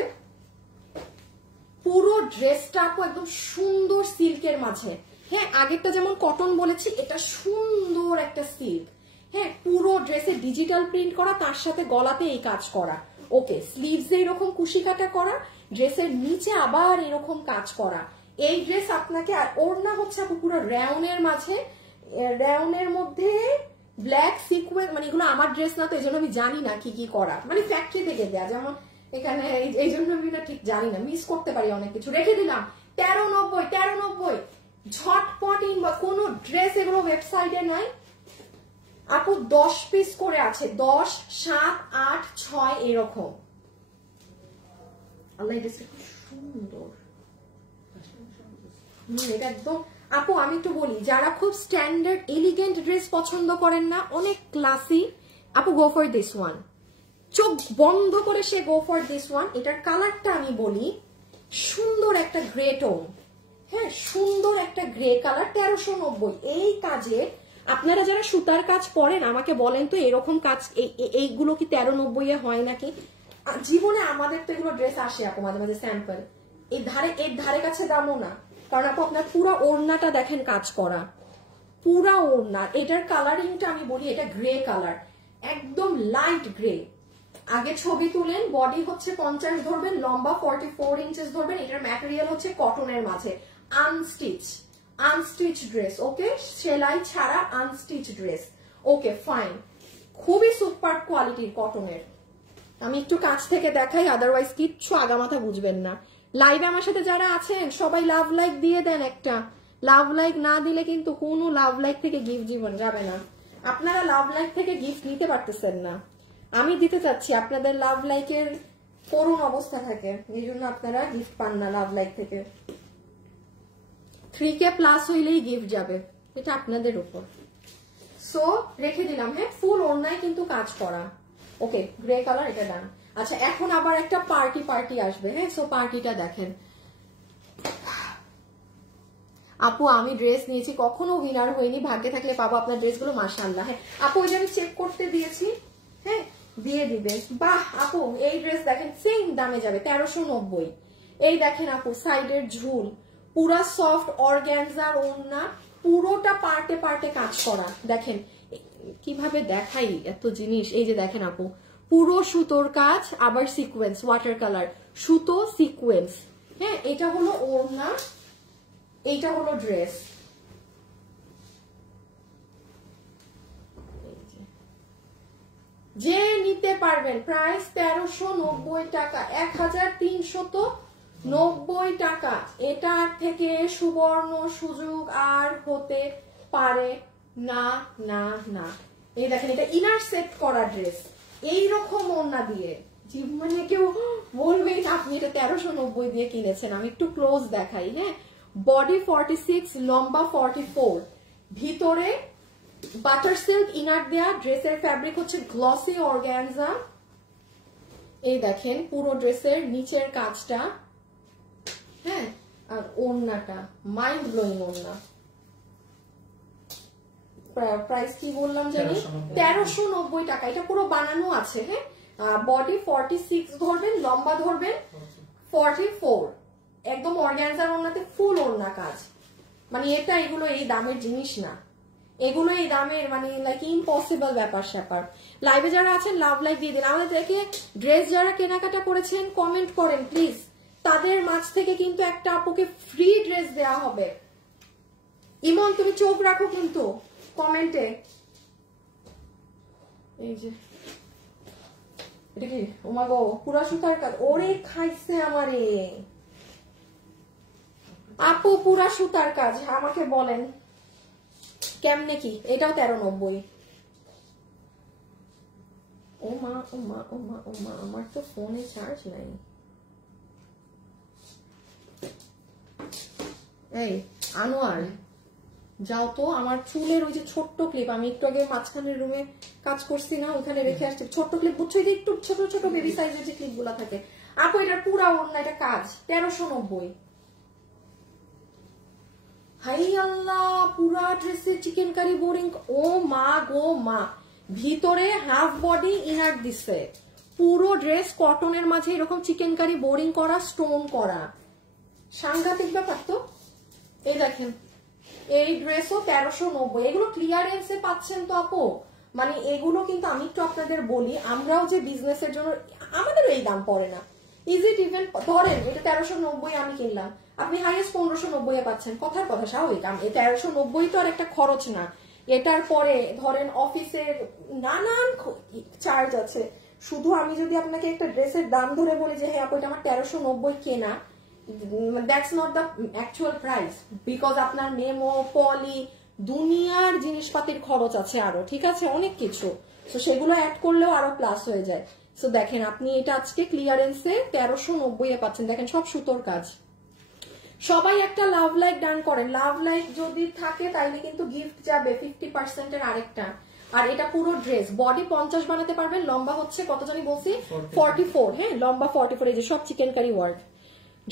পুরো ড্রেসটা আপু একদম সুন্দর সিল্কের মাঝে। হ্যাঁ, আগেরটা যেমন কটন বলেছি, এটা সুন্দর একটা সিল্ক। হ্যাঁ, পুরো ড্রেসে ডিজিটাল প্রিন্ট করা, তার সাথে গলাতে এই কাজ করা। ওকে, স্লিভস এরকম কুশি কাটা করা, ড্রেসের নিচে আবার এরকম কাজ করা। এই ড্রেস আপনাকে, আর ওড়না হচ্ছে আপু পুরো রেওনের মাঝে, রেওনের মধ্যে ব্ল্যাক সিকোয়েন্স, মানে এগুলো আমার ড্রেস না তো, এই জন্য আমি জানি না কি কি করা, মানে ফ্যাক্টরি থেকে দেয়া, যেমন এখানে এই জন্য আমি না ঠিক জানি না, মিস করতে পারি অনেক কিছু। রেখে দিলাম 1390। ঝটপট ইনবক্স, কোনো ড্রেস এগুলো ওয়েবসাইটে নাই আপু, 10 পিস করে আছে, 10, 7, 8, 6 এরকম। আল্লাহ, এটা খুব সুন্দর। এটা একদম আপু, আমি একটু বলি, যারা খুব স্ট্যান্ডার্ড এলিগেন্ট ড্রেস পছন্দ করেন না, অনেক ক্লাসি, আপু গো ফর দিস ওয়ান। চোখ বন্ধ করে সে গো ফর দিস ওয়ান। এটার কালারটা আমি বলি, সুন্দর একটা গ্রে টোন। হ্যাঁ, সুন্দর একটা গ্রে কালার, 1390। এই কাজে আপনারা যারা সুতার কাজ করেন আমাকে বলেন তো, এরকম কাজ এইগুলো কি 1390 এ হয় নাকি? জীবনে আমাদের তো এগুলো ড্রেস আসে আপু মাঝে মাঝে স্যাম্পল, এর ধারে কাছে দামও না, কারণ আপু আপনার পুরো ওড়নাটা দেখেন কাজ করা, পুরা ওড়না। এটার কালারিংটা আমি বলি, এটা গ্রে কালার, একদম লাইট গ্রে। আগে ছবি তুলেন, বডি হচ্ছে 50 ধরবেন, লম্বা 44 ইঞ্চেস ধরবেন। এটার ম্যাটেরিয়াল হচ্ছে কটনের মাঝে, আনস্টিচ ড্রেস। ওকে, সেলাই ছাড়া আনস্টিচ ড্রেস। ওকে ফাইন, খুবই সুপার কোয়ালিটির কটনের। আমি একটু কাছ থেকে দেখাই, আদারওয়াইজ কিচ্ছু আগামাথা বুঝবেন না। লাইভে আমার সাথে যারা আছেন সবাই লাভ লাইক দিয়ে দেন একটা। লাভ লাইক না দিলে কিন্তু কোনো লাভ লাইক থেকে গিফট জীবন যাবে না। আপনারা লাভ লাইক থেকে গিফট নিতে পারতেছেন না, আমি দিতে চাচ্ছি। আপনাদের লাভ লাইকের করুণ অবস্থা থাকে, এই জন্য আপনারা গিফট পান না লাভ লাইক থেকে। 3K প্লাস হইলেই গিফট যাবে, এটা আপনাদের উপর। সো রেখে দিলাম। হ্যাঁ, ফুল ওড়নায় কিন্তু কাজ করা। ওকে, গ্রে কালার, এটা ডান। আচ্ছা, এখন আবার একটা পার্টি আসবে। হ্যাঁ, সো পার্টিটা দেখেন আপু। আমি ড্রেস নিয়েছি, কখনো উইনার হইনি, ভাগ্যে থাকলে পাবো আপনার ড্রেসগুলো, মাশাআল্লাহ। হ্যাঁ আপু, ওই যে আমি চেক করতে দিয়েছি, হ্যাঁ দিয়ে দিবে। বাহ আপু, এই ড্রেস দেখেন সেম দামে যাবে, 1390। এই দেখেন আপু, সাইডের ঝুল, পুরা সফট অর্গানজার ওড়না, পুরোটা পার্টে পার্টে কাজ করা। দেখেন কিভাবে দেখাই এত জিনিস। এই যে দেখেন আপু, পুরো সুতোর কাজ, আবার সিকোয়েন্স, ওয়াটার কালার, সুতো সিকোয়েন্স। হ্যাঁ, এটা হলো ওড়না, এইটা হলো ড্রেস। যে নিতে পারবেন, প্রাইস 1390 টাকা, 1390 টাকা। এটার থেকে সুবর্ণ সুযোগ আর হতে পারে না না না, এই দেখেন এটা ইনার সেট করা ড্রেস, এইরকম ওড়না দিয়ে, মানে কেউ বলবেই না আপনি এটা 1390 দিয়ে কিনেছেন। আমি একটু ক্লোজ দেখাই, হ্যাঁ। বডি 46, লম্বা 44, ভিতরে বাটার সিল্ক ইনার দেয়া, ড্রেসের ফ্যাব্রিক হচ্ছে গ্লসি অর্গানজা। এই দেখেন পুরো ড্রেসের নিচের কাজটা, হ্যাঁ, আর ওড়নাটা মাইন্ড ব্লোয়িং ওড়না। প্রাইস কি বললাম জানি, 1390 টাকা। এটা পুরো বানানো আছে, হ্যাঁ। বডি 46 ধরবেন, লম্বা ধরবেন 44, একদম অর্গানজার ওড়নাতে ফুল ওড়না কাজ। মানে এটা এগুলো এই দামের জিনিস না, এগুলো এই দামের মানে লাইক ইম্পসিবল ব্যাপার স্যাপার। লাইভে যারা আছেন লাভ লাইভ দিয়ে দিন। আমাদের থেকে ড্রেস যারা কেনাকাটা করেছেন কমেন্ট করেন প্লিজ, তাদের মাঝ থেকে কিন্তু একটা আপুকে ফ্রি ড্রেস দেওয়া হবে। ইমন তুমি চোখ রাখো কিন্তু কমেন্টে। এই যে এটা কি, ওমা গো, পুরা সুতার কাজ, ওরে খাইছে আমারে আপু, পুরা সুতার কাজ। আমাকে বলেন কেমনে কি, এটাও 1390। ও মা ও মা ও মা ও মা, আমার তো ফোনে চার্জ নাই। এই আনোয়ার যাও তো, আমার চুলের ওই যে ছোট্ট ক্লিপ, আমি একটু আগে মাঝখানের রুমে কাজ করছি না, ওখানে রেখে আসছি ছোট্ট ক্লিপ, বুঝছো যে একটু ছোট ছোট বেবি সাইজের যে ক্লিপ গুলা থাকে। আপু এটার পুরা ওড়না, এটা কাজ 1390। হাই আল্লাহ, পুরা ড্রেসে চিকেন কারি বোরিং। ও মা গো মা, ভিতরে হাফ বডি ইনার দিছে, পুরো ড্রেস কটনের মাঝে এরকম চিকেন কারি বোরিং করা, স্টোন করা, সাংঘাতিক ব্যাপার তো। এই দেখেন এই ড্রেসও 1390। এগুলো ক্লিয়ারেন্সে পাচ্ছেন তো আপু, মানে এগুলো কিন্তু আমি একটু আপনাদের বলি, আমরাও যে বিজনেসের জন্য আমাদেরও এই দাম পড়ে না। ইজি ইভেন ধরেন এটা 1390 আমি কিনলাম, আপনি হাইয়েস্ট 1590 পাচ্ছেন, কথার কথা স্বাভাবিক। এই 1390 তো আর একটা খরচ না, এটার পরে ধরেন অফিসের নানান চার্জ আছে। শুধু আমি যদি আপনাকে একটা ড্রেসের দাম ধরে বলি যে হ্যাঁ আপু এটা আমার 1390 কেনা, that's not the actual price, because আপনার মেমো পলি দুনিয়ার জিনিসপাতির খরচ আছে আরো, ঠিক আছে, অনেক কিছু, তো সেগুলো অ্যাড করলেও আরো প্লাস হয়ে যায়। তো দেখেন আপনি এটা আজকে ক্লিয়ারেন্সে 1390 পাচ্ছেন। দেখেন সব সুতোর কাজ। সবাই একটা লাভ লাইক ডান করেন, লাভ লাইক যদি থাকে তাইলে কিন্তু গিফট যাবে 50% এর আরেকটা। আর এটা পুরো ড্রেস বডি 50 বানাতে পারবেন, লম্বা হচ্ছে কত জানি বলছি 44, হ্যাঁ লম্বা 44। এই যে সব চিকেন কারি ওয়ার্ক।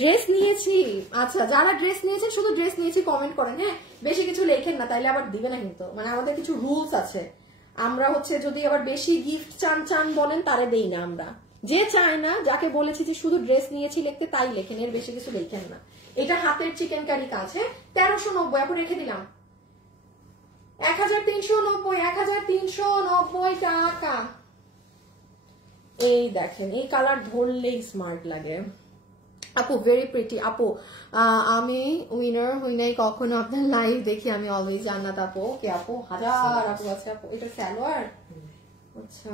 ড্রেস নিয়েছি, আচ্ছা যারা ড্রেস নিয়েছেন শুধু ড্রেস নিয়েছি কমেন্ট করেন, হ্যাঁ বেশি কিছু লেখেন না, তাইলে আবার দিবে না কিন্তু, মানে আমাদের কিছু রুলস আছে। আমরা হচ্ছে যদি আবার বেশি গিফট চান বলেন তারে দেই না আমরা। যে চায় না, যাকে বলেছি যে শুধু ড্রেস নিয়েছি লিখতে তাই লেখেন, এর বেশি কিছু লেখেন না। এটা হাতের চিকেন কারি কাজ, হ্যাঁ 1390 এখন রেখে দিলাম 1390 টাকা। এই দেখেন এই কালার ধরলেই স্মার্ট লাগে আপু, ভেরি প্রিটি আপু। আমি উইনার হই নাই কখনো, আপনার লাইভ দেখি আমি অলওয়েজ জান্নাত আপু। কে আপু, হাজার আপু আছে আপু। এটা সালোয়ার, আচ্ছা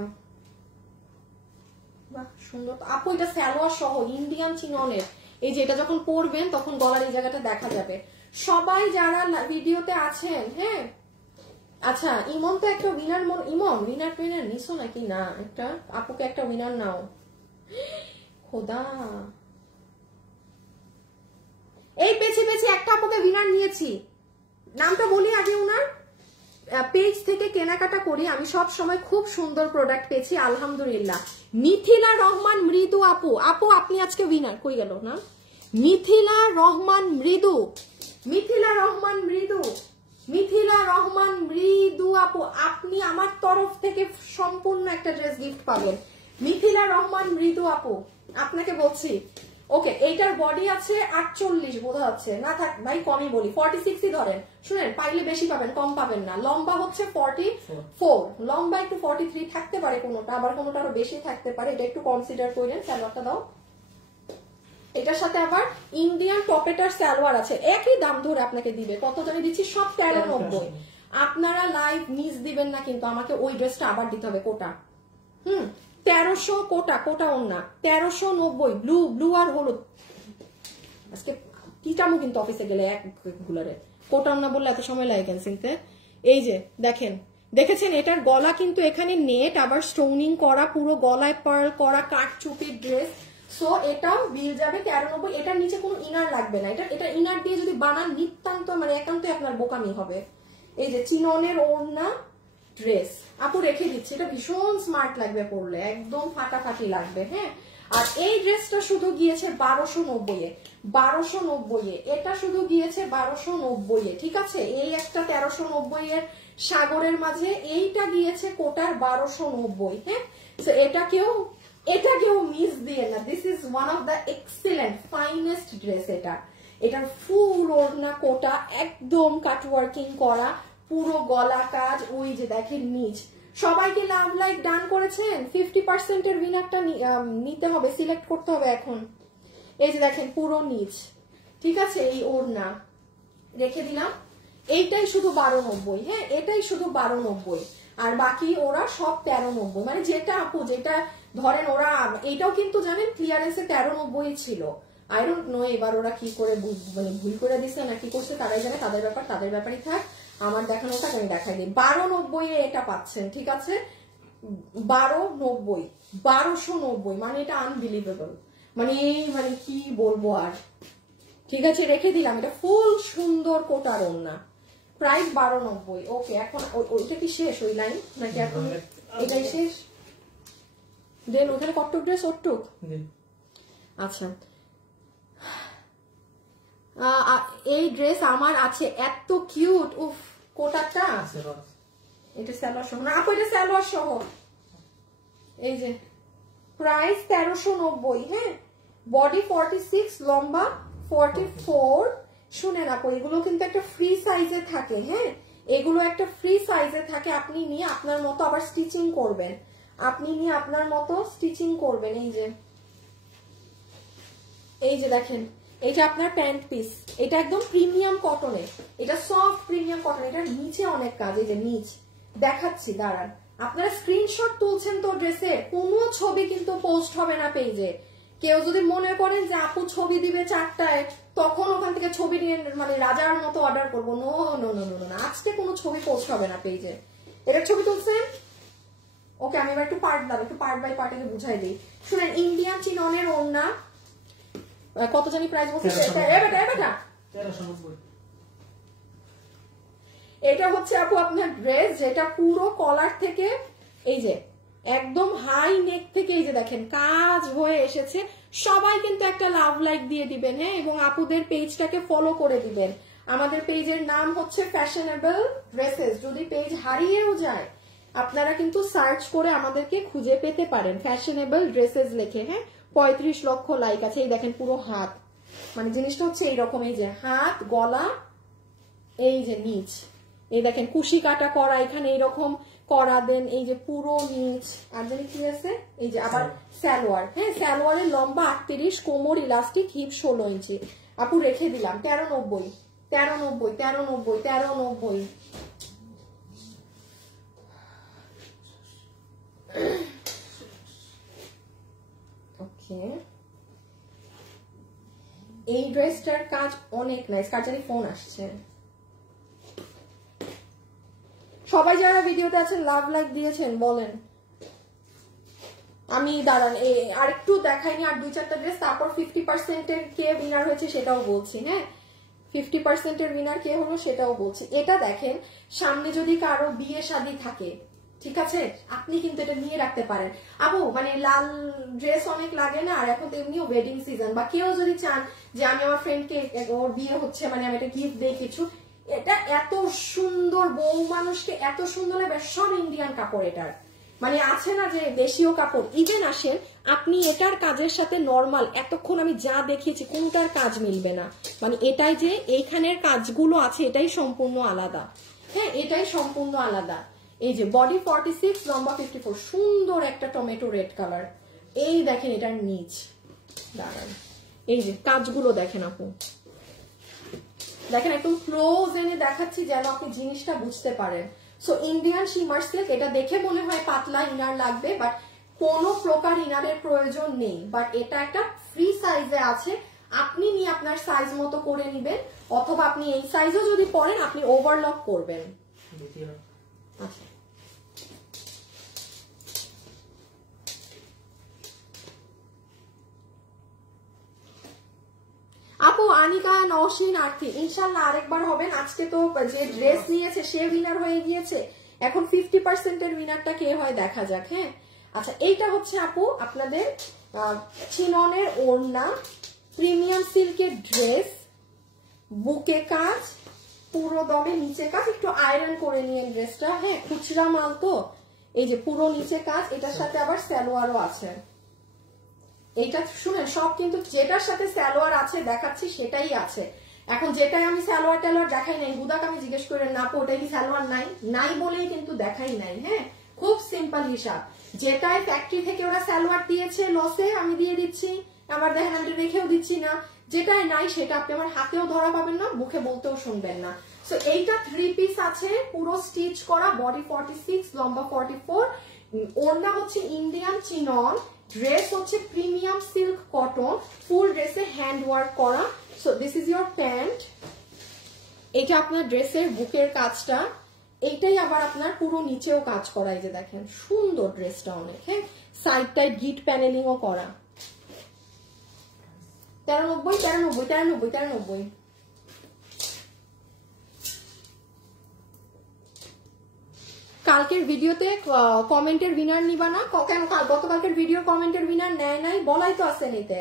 বাহ সুন্দর আপু। এটা সালোয়ার সহ ইন্ডিয়ান চিননের। এই যে এটা যখন পরবেন তখন গলার এই জায়গাটা দেখা যাবে। সবাই যারা ভিডিওতে আছেন, হ্যাঁ আচ্ছা ইমন তো একটা উইনার, ইমন উইনার নিছো নাকি না, একটা আপুকে একটা উইনার নাও। খোদা, এই পেছে একটা আপুকে উইনার নিয়েছি, নামটা বলি আগে। উনার পেজ থেকে কেনাকাটা করি আমি, সব সময় খুব সুন্দর প্রোডাক্ট পেয়েছি আলহামদুলিল্লাহ। মিথিলা রহমান মৃদু আপু, আপু আপনি আজকে উইনার। কই গেল না, মিথিলা রহমান মৃদু, মিথিলা রহমান মৃদু, মিথিলা রহমান মৃদু আপু, আপনি আমার তরফ থেকে সম্পূর্ণ একটা ড্রেস গিফট পাবেন। মিথিলা রহমান মৃদু আপু আপনাকে বলছি। ওকে, এইটার বডি আছে 48 বোঝা যাচ্ছে না, থাক ভাই কমই বলি 46ই ধরেন, শুনেন পাইলে বেশি পাবেন কম পাবেন না। লম্বা হচ্ছে 44, লম্বা একটু 43 থাকতে পারে কোনোটা, আবার কোনোটা আরো বেশি থাকতে পারে, এটা একটু কনসিডার করেন। সালোয়ারটা দাও, এটার সাথে আবার ইন্ডিয়ান পকেটার সালোয়ার আছে, একই দাম ধরে আপনাকে দিবে, কত জানি দিচ্ছি সব 1390। আপনারা লাইভ মিস দিবেন না কিন্তু, আমাকে ওই ড্রেসটা আবার দিতে হবে কোটা। 1300 কোটা ওন্না 1390, ব্লু আর হলুদ। আজকে কিটামু কিন্তু অফিসে গেলে এক গুলারে কোটা ওন্না বললে এত সময় লাগে কেন চিনতে। এই যে দেখেন, দেখেছেন এটার গলা কিন্তু এখানে নেট, আবার স্টোনিং করা, পুরো গলায় পার্ল করা কাঠচুপির ড্রেস। সো এটাও বিল যাবে 1390। এটার নিচে কোনো ইনার লাগবে না, এটা ইনার দিয়ে যদি বানান নিতান্ত মানে একান্ত আপনার বোকামি হবে। এই যে চিননের ওড়না ড্রেস আপু রেখে দিচ্ছি, এটা ভীষণ স্মার্ট লাগবে পরলে, একদম ফাটাফাটি লাগবে। হ্যাঁ, আর এই ড্রেসটা শুধু গিয়েছে 1290 এ, 1290 এ, এটা শুধু গিয়েছে 1290 এ, ঠিক আছে। এই একটা 1390 এর সাগরের মাঝে, এইটা গিয়েছে কোটার 1290। হ্যাঁ, তো এটা কেউ মিস দিয়ে না, this is one of the excellent finest dress. এটার ফুল ওড়না কোটা একদম কাটওয়ার্কিং করা, পুরো গলা কাজ, ওই যে দেখেন নিচ। সবাইকে লাভ লাইক ডান করেছেন, 50% এর উইনারটা নিতে হবে, সিলেক্ট করতে হবে এখন। এই যে দেখেন পুরো নিচ, ঠিক আছে। এই ওড়না রেখে দিলাম, এইটাই শুধু 1290। হ্যাঁ, এটাই শুধু 1290, আর বাকি ওরা সব 1390। মানে যেটা আপু যেটা ধরেন ওরা, এইটাও কিন্তু জানেন ক্লিয়ারেন্সে 1390 ছিল। আই ডোন্ট নো এবার ওরা কি করে মানে ভুল করে দিচ্ছে না কি করছে তারাই জানে, তাদের ব্যাপার, তাদের ব্যাপারই থাক। আমার দেখানোটা আমি দেখাই দিই। 1290 এ এটা পাচ্ছেন, ঠিক আছে। 1290, 1290, মানে এটা আনবিলিভেবল, মানে কি বলবো আর। ঠিক আছে, রেখে দিলাম। এটা ফুল সুন্দর কোটার ওড়না, প্রাইস 1290। ওকে, এখন ওইটা কি শেষ ওই লাইন নাকি এখন এটাই শেষ? দেন ওখানে কটক ড্রেস ওটুক। আচ্ছা, এই ড্রেস আমার আছে, এত কিউট। উফ, কোটাটা এটা সালোয়ার সহ না আপু, এটা সালোয়ার সহ। এই যে প্রাইস 1390। হ্যাঁ, বডি 46, লম্বা 44। শুনেন আপু, এগুলো কিন্তু একটা ফ্রি সাইজে থাকে। হ্যাঁ, এগুলো একটা ফ্রি সাইজে থাকে, আপনি নিয়ে আপনার মতো আবার স্টিচিং করবেন, এই যে দেখেন, এটা আপনার প্যান্ট পিস, এটা একদম প্রিমিয়াম কটনে, এটা সফট প্রিমিয়াম কটন। এটার নিচে অনেক কাজ, এই যে নিচ দেখাচ্ছি, দাঁড়ান। আপনারা স্ক্রিনশট তুলছেন তো ড্রেসের, কোনো ছবি কিন্তু পোস্ট হবে না পেজে। কেউ যদি মনে করেন যে আপু ছবি দিবে 4টায়, তখন ওখান থেকে ছবি নিয়ে মানে রাজার মতো অর্ডার করবো, নো নো নো নো না, আজকে কোনো ছবি পোস্ট হবে না পেজে। এটার ছবি তুলছেন? ওকে, আমি এবার একটু পার্ট বাই পার্ট বুঝাই দিই। শুনেন, ইন্ডিয়ান চিননের ওড়না কত জানি প্রাইস বলছে, এটা হচ্ছে আপু আপনার ড্রেস, যেটা পুরো কলার থেকে এই যে একদম হাই নেক থেকে এই যে দেখেন কাজ হয়ে এসেছে। সবাই কিন্তু একটা লাভ লাইক দিয়ে দিবেন। হ্যাঁ, এবং আপুদের পেজটাকে ফলো করে দিবেন। আমাদের পেজের নাম হচ্ছে ফ্যাশনেবল ড্রেসেস। যদি পেজ হারিয়েও যায়, আপনারা কিন্তু সার্চ করে আমাদেরকে খুঁজে পেতে পারেন, ফ্যাশনেবল ড্রেসেস লিখে। হ্যাঁ, 35 লক্ষ লাইক আছে। এই দেখেন পুরো হাত, মানে জিনিসটা হচ্ছে এইরকম, এই যে হাত, গলা, এই যে নিচ, এই দেখেন কুশি কাটা করা, এখানে এইরকম করা, দেন এই যে পুরো নিচ, আর জানি কি আছে, এই যে আবার সালোয়ার। হ্যাঁ, সালোয়ারের লম্বা 38, কোমর ইলাস্টিক, হিপ 16 ইঞ্চি। আপু রেখে দিলাম 1390। ওকে, এই ড্রেসটার কাজ অনেক নাইস। কাজারি ফোন আসছে। সবাই যারা ভিডিওতে আছেন লাভ লাইক দিয়েছেন বলেন। আমি দাঁড়ান আরেকটু দেখাইনি, আর 2-4টা ড্রেস, তারপর 50% এর কে উইনার হয়েছে সেটাও বলছি। হ্যাঁ, 50% এর উইনার কে হলো সেটাও বলছি। এটা দেখেন, সামনে যদি কারো বিয়ে শাদী থাকে, ঠিক আছে, আপনি কিন্তু এটা নিয়ে রাখতে পারেন। আপু মানে লাল ড্রেস অনেক লাগে না, আর এখন তো এমনিও ওয়েডিং সিজন, বা কেউ যদি চান যে আমি আমার ফ্রেন্ডকে ওর বিয়ে হচ্ছে, মানে আমি একটা গিফট দেই কিছু, এটা এত সুন্দর, বউ মানুষকে এত সুন্দর লাগবে। সব ইন্ডিয়ান কাপড় এটার, মানে আছে না যে দেশীয় কাপড়। ইভেন আসেন আপনি এটার কাজের সাথে নর্মাল এতক্ষণ আমি যা দেখিয়েছি কোনটার কাজ মিলবে না, মানে এটাই যে এইখানের কাজগুলো আছে এটাই সম্পূর্ণ আলাদা। হ্যাঁ, এটাই সম্পূর্ণ আলাদা। এই যে বডি 46, লম্বা 54, সুন্দর একটা টমেটো রেড কালার। এই দেখেন এটার নিচ, দাঁড়ান, এই যে কাজগুলো দেখেন আপু, দেখেন একদম ক্লোজ এনে দেখাচ্ছি যেন আপনি জিনিসটা বুঝতে পারেন। সো ইন্ডিয়ান শিমার সিল্ক, এটা দেখে মনে হয় পাতলা ইনার লাগবে, বাট কোনো প্রকার ইনারের প্রয়োজন নেই। বাট এটা একটা ফ্রি সাইজে আছে, আপনি নিয়ে আপনার সাইজ মতো করে নিবেন, অথবা আপনি এই সাইজও যদি পরেন আপনি ওভারলক করবেন। আচ্ছা আপু আনিকা নওশিন আরতি ইনশাল্লাহ আরেকবার হবেন। আজকে তো যে ড্রেস নিয়েছে সে উইনার হয়ে গিয়েছে, এখন 50% এর উইনারটা কে হয় দেখা যাক। হ্যাঁ আচ্ছা এইটা হচ্ছে আপু আপনাদের চিননের ওড়না, প্রিমিয়াম সিল্কের ড্রেস, বুকে কাজ, পুরো দমে নিচে কাজ, একটু আয়রন করে নিয়ে ড্রেসটা। হ্যাঁ খুচরা মাল তো, এই যে পুরো নিচে কাজ, এটার সাথে আবার সালোয়ারও আছে। এইটা শুনেন সব কিন্তু যেটার সাথে সালোয়ার আছে দেখাচ্ছি সেটাই আছে। এখন যেটাই আমি সালোয়ার টালোয়ার দেখাই নাই, হুদাক আমি জিজ্ঞেস করে না আপু ওটাই কি সালোয়ার নাই, নাই বলেই কিন্তু দেখাই নাই। হ্যাঁ খুব সিম্পল হিসাব, যেটাই ফ্যাক্টরি থেকে ওরা সালোয়ার দিয়েছে লসে আমি দিয়ে দিচ্ছি, আমার দেখেন আমি রেখেও দিচ্ছি না। যেটাই নাই সেটা আপনি আমার হাতেও ধরা পাবেন না, মুখে বলতেও শুনবেন না। সো এইটা 3 পিস আছে, পুরো স্টিচ করা, বডি 46, লম্বা 44, ওড়না হচ্ছে ইন্ডিয়ান চিনন, ড্রেস হচ্ছে প্রিমিয়াম সিল্ক কটন, ফুল ড্রেসে হ্যান্ড ওয়ার্ক করা। So this is your pant, এটা আপনার ড্রেসের বুকের কাজটা, এইটাই আবার আপনার পুরো নিচেও কাজ করা, এই যে দেখেন সুন্দর ড্রেসটা অনেক। হ্যাঁ সাইডটায় গিট প্যানেলিংও করা। 1390 কালকের ভিডিওতে কমেন্টের উইনার নিবা না কেন? গতকালকের ভিডিও কমেন্টের উইনার নেয় নাই বলাই তো আছে নিতে।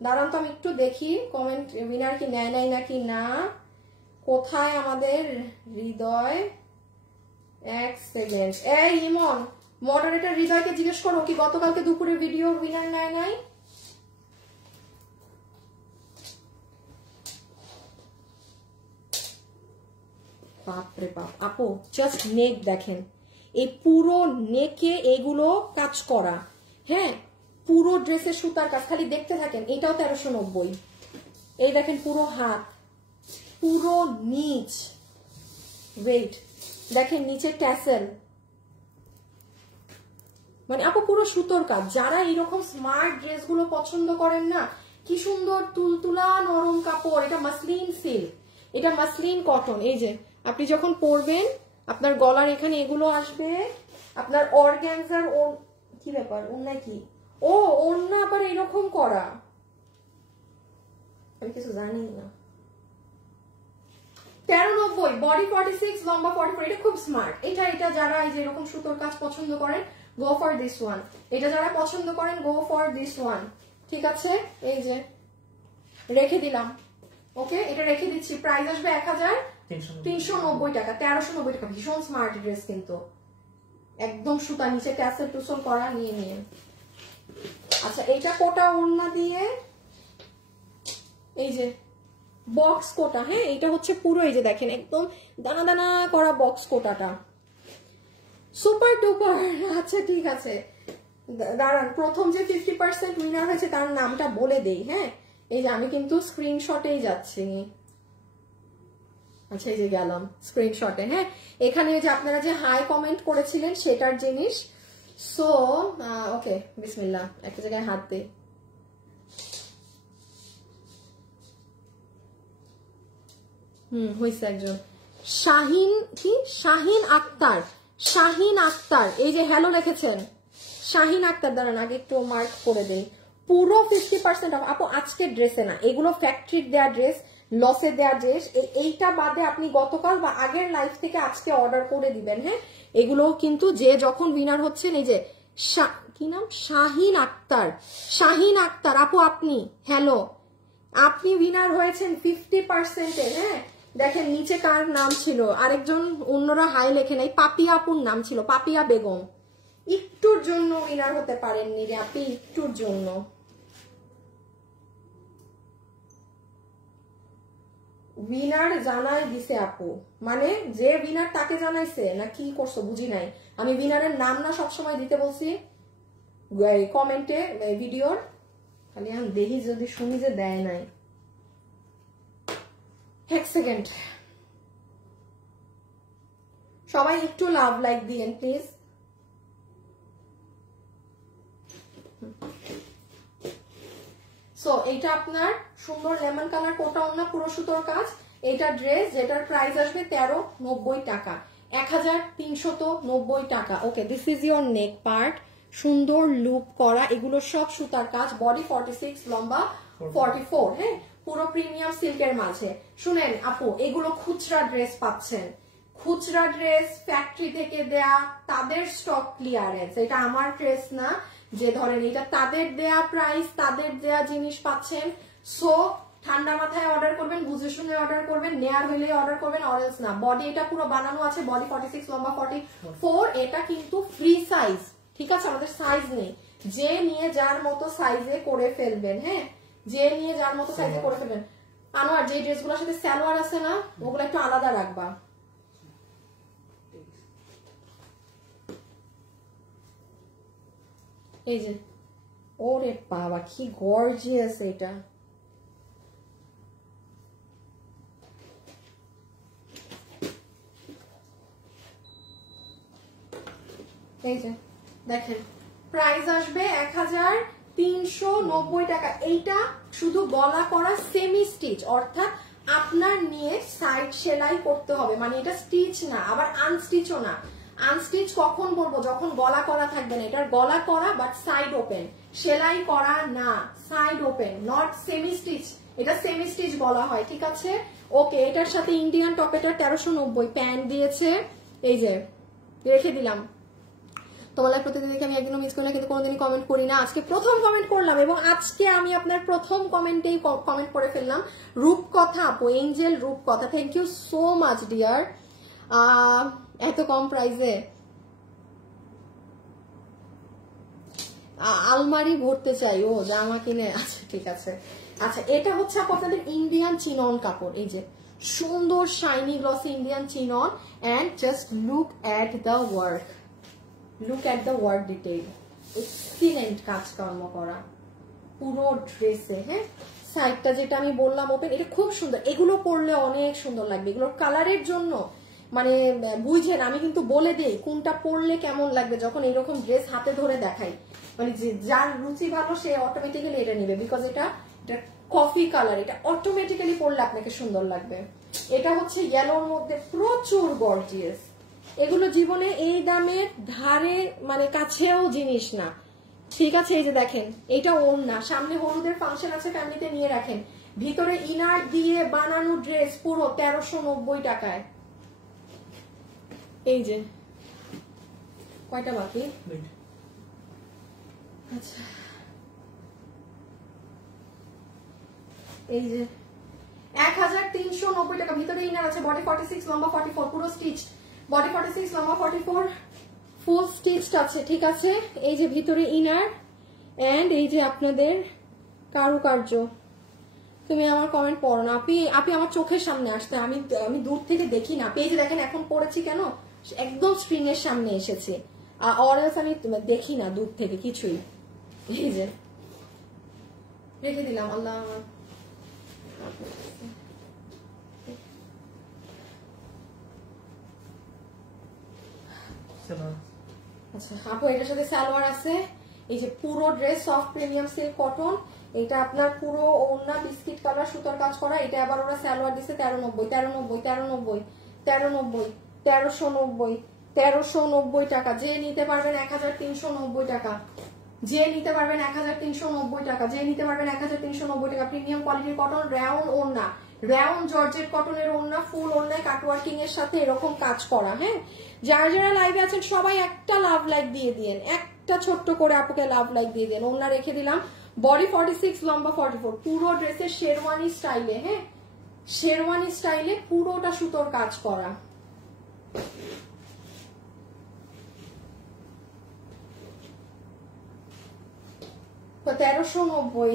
দাঁড়ান তো আমি একটু দেখি কমেন্ট উইনার কি নেয় নাই নাকি না। কোথায় আমাদের হৃদয়, এক সেকেন্ড। এই ইমন মডারেটর হৃদয়কে জিজ্ঞেস করো কি গতকালকে দুপুরের ভিডিও উইনার নেয় নাই। বাপরে বাপ আপু জাস্ট নেক দেখেন, এই পুরো নেকে এগুলো কাজ করা। হ্যাঁ পুরো ড্রেসের সুতার কাজ, খালি দেখতে থাকেন। এটাও 1390। এই দেখেন পুরো হাত, পুরো নিচ, ওয়েট দেখেন নিচে ট্যাসেল, মানে আপু পুরো সুতোর কাজ। যারা এইরকম স্মার্ট ড্রেসগুলো পছন্দ করেন না, কি সুন্দর তুলতুলা নরম কাপড়, এটা মাসলিন সিল্ক, এটা মাসলিন কটন। এই যে আপনি যখন পরবেন আপনার গলার এখানে এগুলো আসবে, আপনার অর্গানজার কি ব্যাপার ওন্না কি, ও ওন্না আবার এরকম করা, আমি কিছু জানি না। 1390, বডি 46, লম্বা 44, এটা খুব স্মার্ট। এটা যারা এই যে এরকম সুতোর কাজ পছন্দ করেন গো ফর দিস ওয়ান, এটা যারা পছন্দ করেন গো ফর দিস ওয়ান। ঠিক আছে এই যে রেখে দিলাম, ওকে এটা রেখে দিচ্ছি। প্রাইস আসবে 1390 টাকা, 1390 টাকা। ভীষণ স্মার্ট ড্রেস কিন্তু, একদম সুতা, নিচে ট্যাসেল টুসল করা। নিয়ে আচ্ছা এইটা কোটা ওড়না দিয়ে, এই যে বক্স কোটা। হ্যাঁ এটা হচ্ছে পুরো এই যে দেখেন একদম দানা দানা করা বক্স কোটাটা, সুপার ডুপার। আচ্ছা ঠিক আছে দাঁড়ান, প্রথম যে 50% উইনার হয়েছে তার নামটা বলে দেই। হ্যাঁ এই যে আমি কিন্তু স্ক্রিনশটেই যাচ্ছি। আচ্ছা এই যে গেলাম স্ক্রিনশটে। হ্যাঁ এখানে যে আপনারা যে হাই কমেন্ট করেছিলেন সেটার জিনিস। সো ওকে বিসমিল্লাহ, একটা জায়গায় হাত দে। হয়েছে একজন শাহিন, কি শাহিন আক্তার, শাহিন আক্তার, এই যে হ্যালো লিখেছেন শাহিন আক্তার। দাঁড়ান আগে একটু মার্ক করে দেই। পুরো 50% অফ আপু আজকের ড্রেসে না, এগুলো ফ্যাক্টরির দেয়া ড্রেস, লসে দেয়া ড্রেস। এইটা বাদে আপনি গতকাল বা আগের লাইফ থেকে আজকে অর্ডার করে দিবেন। হ্যাঁ এগুলো কিন্তু যে যখন উইনার হচ্ছেন, এই যে কি নাম, শাহিন আক্তার, শাহিন আক্তার আপু আপনি, হ্যালো আপনি উইনার হয়েছেন 50% এর। হ্যাঁ দেখেন নিচে কার নাম ছিল, আরেকজন অন্যরা হাই লেখে নাই, পাপিয়া আপুর নাম ছিল, পাপিয়া বেগম। একটুর জন্য উইনার হতে পারেননি রে আপনি, একটুর জন্য। উইনার জানাই দিছে আপু, মানে যে উইনার তাকে জানাইছে না কি করছো বুঝি নাই। আমি উইনারের নাম না সবসময় দিতে বলছি কমেন্টে ভিডিওর, খালি আমি দেখি যদি শুনি যে দেয় নাই। এক সেকেন্ড সবাই একটু লাভ লাইক দিয়েন প্লিজ। সো এইটা আপনার সুন্দর লেমন কালার কোটা ওড়না, পুরো সুতোর কাজ। এটা ড্রেস যেটার প্রাইস আসবে 1390 টাকা। 1390 টাকা। Okay, this is your neck part, সুন্দর লুপ করা, এগুলো সব সুতার কাজ, বডি 46, লম্বা 44। হ্যাঁ, পুরো প্রিমিয়াম সিল্কের মাঝে। শুনেন আপু, এগুলো খুচরা ড্রেস পাচ্ছেন, খুচরা ড্রেস ফ্যাক্টরি থেকে দেয়া, তাদের স্টক ক্লিয়ারেন্স, এটা আমার ড্রেস না যে ধরেন এটা তাদের দেয়া প্রাইস, তাদের দেয়া জিনিস পাচ্ছেন। সো ঠান্ডা মাথায় অর্ডার করবেন, বুঝে শুনে অর্ডার করবেন, নেয়ার হইলে অর্ডার করবেন, অরেলস না। বডি এটা পুরো বানানো আছে, বডি 46, লম্বা 44। এটা কিন্তু ফ্রি সাইজ, ঠিক আছে, আমাদের সাইজ নেই, যে নিয়ে যার মতো সাইজে করে ফেলবেন। হ্যাঁ, যে নিয়ে যার মতো সাইজে করে ফেলবেন। আনোয়ার, যে ড্রেসগুলোর সাথে সালোয়ার আছে না, ওগুলো একটু আলাদা রাখবা। এই যে, ওরে বাবা কি গর্জিয়াস এটা। এই যে দেখেন, প্রাইস আসবে 1390 টাকা। এইটা শুধু গলা করা সেমি স্টিচ, অর্থাৎ আপনার নিয়ে সাইড সেলাই করতে হবে, মানে এটা স্টিচ না, আবার আনস্টিচও না। আনস্টিচ কখন বলবো, যখন গলা করা থাকবে না। এটার গলা করা বাট সাইড ওপেন, সেলাই করা না, side open, not semi stitch. এটা সেমি স্টিচ বলা হয়, ঠিক আছে। ওকে, এটার সাথে ইন্ডিয়ান টপেটার 1390 প্যান্ট দিয়েছে। এই যে রেখে দিলাম। তোমাদের প্রতিদিন দেখে আমি একদিনও মিস করি না, কিন্তু কোনোদিনই কমেন্ট করি না। আজকে প্রথম কমেন্ট করলাম, এবং আজকে আমি আপনার প্রথম কমেন্টেই কমেন্ট করে ফেললাম। রূপকথা আপু, angel Rupkotha, thank you so much dear. এত কম প্রাইসে আলমারি ভরতে চাই, ও জামা কিনে। আচ্ছা ঠিক আছে। আচ্ছা, এটা হচ্ছে আপনাদের ইন্ডিয়ান চিনন কাপড়। এই যে সুন্দর শাইনি গ্লসি ইন্ডিয়ান চিনন, and just look at the work, look at the work detail, excellent কাজকর্ম করা পুরো ড্রেসে। হ্যাঁ, সাইডটা যেটা আমি বললাম ওপেন, এটা খুব সুন্দর। এগুলো পরলে অনেক সুন্দর লাগবে। এগুলোর কালারের জন্য মানে বুঝেন, আমি কিন্তু বলে দিই কোনটা পরলে কেমন লাগবে যখন এরকম ড্রেস হাতে ধরে দেখাই। মানে যার রুচি ভালো সে অটোমেটিক্যালি এটা নিবে, বিকজ এটা কফি কালার, এটা অটোমেটিক্যালি পরলে আপনাকে সুন্দর লাগবে। এটা হচ্ছে ইয়েলোর মধ্যে প্রচুর গর্জিয়াস। এগুলো জীবনে এই দামের ধারে মানে কাছেও জিনিস না, ঠিক আছে। এই যে দেখেন, এটা ওড়না, সামনে হলুদের ফাংশন আছে, ফ্যামিলিতে নিয়ে রাখেন। ভিতরে ইনার দিয়ে বানানো ড্রেস পুরো 1390 টাকায়। এই যে কয়টা বাকি? আচ্ছা, এই যে 1390 টাকা। ভিতরে ইনার আছে, বডি 46, লম্বা 44, পুরো স্টিচ, বডি 46, লম্বা 44, ফুল স্টিচড আছে, ঠিক আছে। এই যে ভিতরে ইনার, এন্ড এই যে আপনাদের কারুকার্য। তুমি আমার কমেন্ট পড়ো না আপি, আপি আমার চোখের সামনে আসতে, আমি দূর থেকে দেখি না। পেজে দেখেন এখন পড়েছি কেন, একদম স্ক্রিনের সামনে এসেছে, অরেলস আমি দেখি না দূর থেকে কিছুই। এই যে রেখে দিলাম। আল্লাহ, আচ্ছা আপু, এটার সাথে সালোয়ার আছে। এই যে পুরো dress soft premium silk cotton, এটা আপনার পুরো ওড়না বিস্কিট কালার সুতার কাজ করা। এটা আবার ওরা সালোয়ার দিচ্ছে 1390 টাকা। যে নিতে পারবেন 1390 টাকা, যে নিতে পারবেন 1390 টাকা, যে নিতে পারবেন 1390 টাকা। প্রিমিয়াম কোয়ালিটির কটন, রাউন্ড ওড়না, রাউন্ড জর্জেট কটনের ওড়না, ফুল ওড়নায় কাটওয়ার্কিং এর সাথে এরকম কাজ করা। হ্যাঁ, যারা যারা লাইভে আছেন সবাই একটা লাভ লাইক দিয়ে দিন, একটা ছোট্ট করে আপুকে লাভ লাইক দিয়ে দেন। ওড়না রেখে দিলাম, বডি 46, লম্বা 44, পুরো ড্রেসের শেরওয়ানি স্টাইলে। হ্যাঁ, শেরওয়ানি স্টাইলে পুরোটা সুতোর কাজ করা। তো 1390।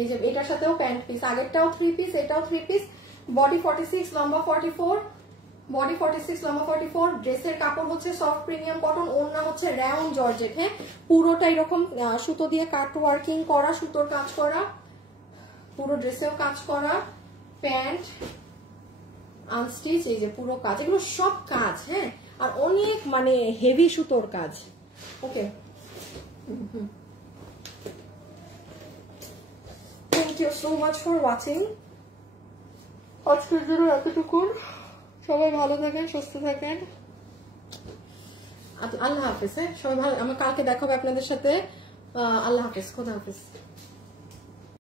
এই যে এটার সাথেও প্যান্ট পিস, আগেরটাও 3 পিস, এটাও 3 পিস, বডি 46, লম্বা 44, বডি 46, লম্বা 44। ড্রেসের কাপড় হচ্ছে সফট প্রিমিয়াম কটন, ওড়না হচ্ছে রাউন্ড জর্জেট। হ্যাঁ, পুরোটা এরকম সুতো দিয়ে কাট ওয়ার্কিং করা, সুতোর কাজ করা, পুরো ড্রেসেও কাজ করা, প্যান্ট আনস্টিচ। এই যে পুরো কাজ, এগুলো সব কাজ। হ্যাঁ, আর অনেক মানে হেভি সুতোর কাজ। ওকে, সো মাচ ফর ওয়াচিং। আজকের জন্য এতটুকুন। সবাই ভালো থাকেন, সুস্থ থাকেন, আল্লাহ হাফেজ। হ্যাঁ, সবাই ভালো, আমার কালকে দেখা হবে আপনাদের সাথে। আল্লাহ হাফেজ, খোদা হাফেজ।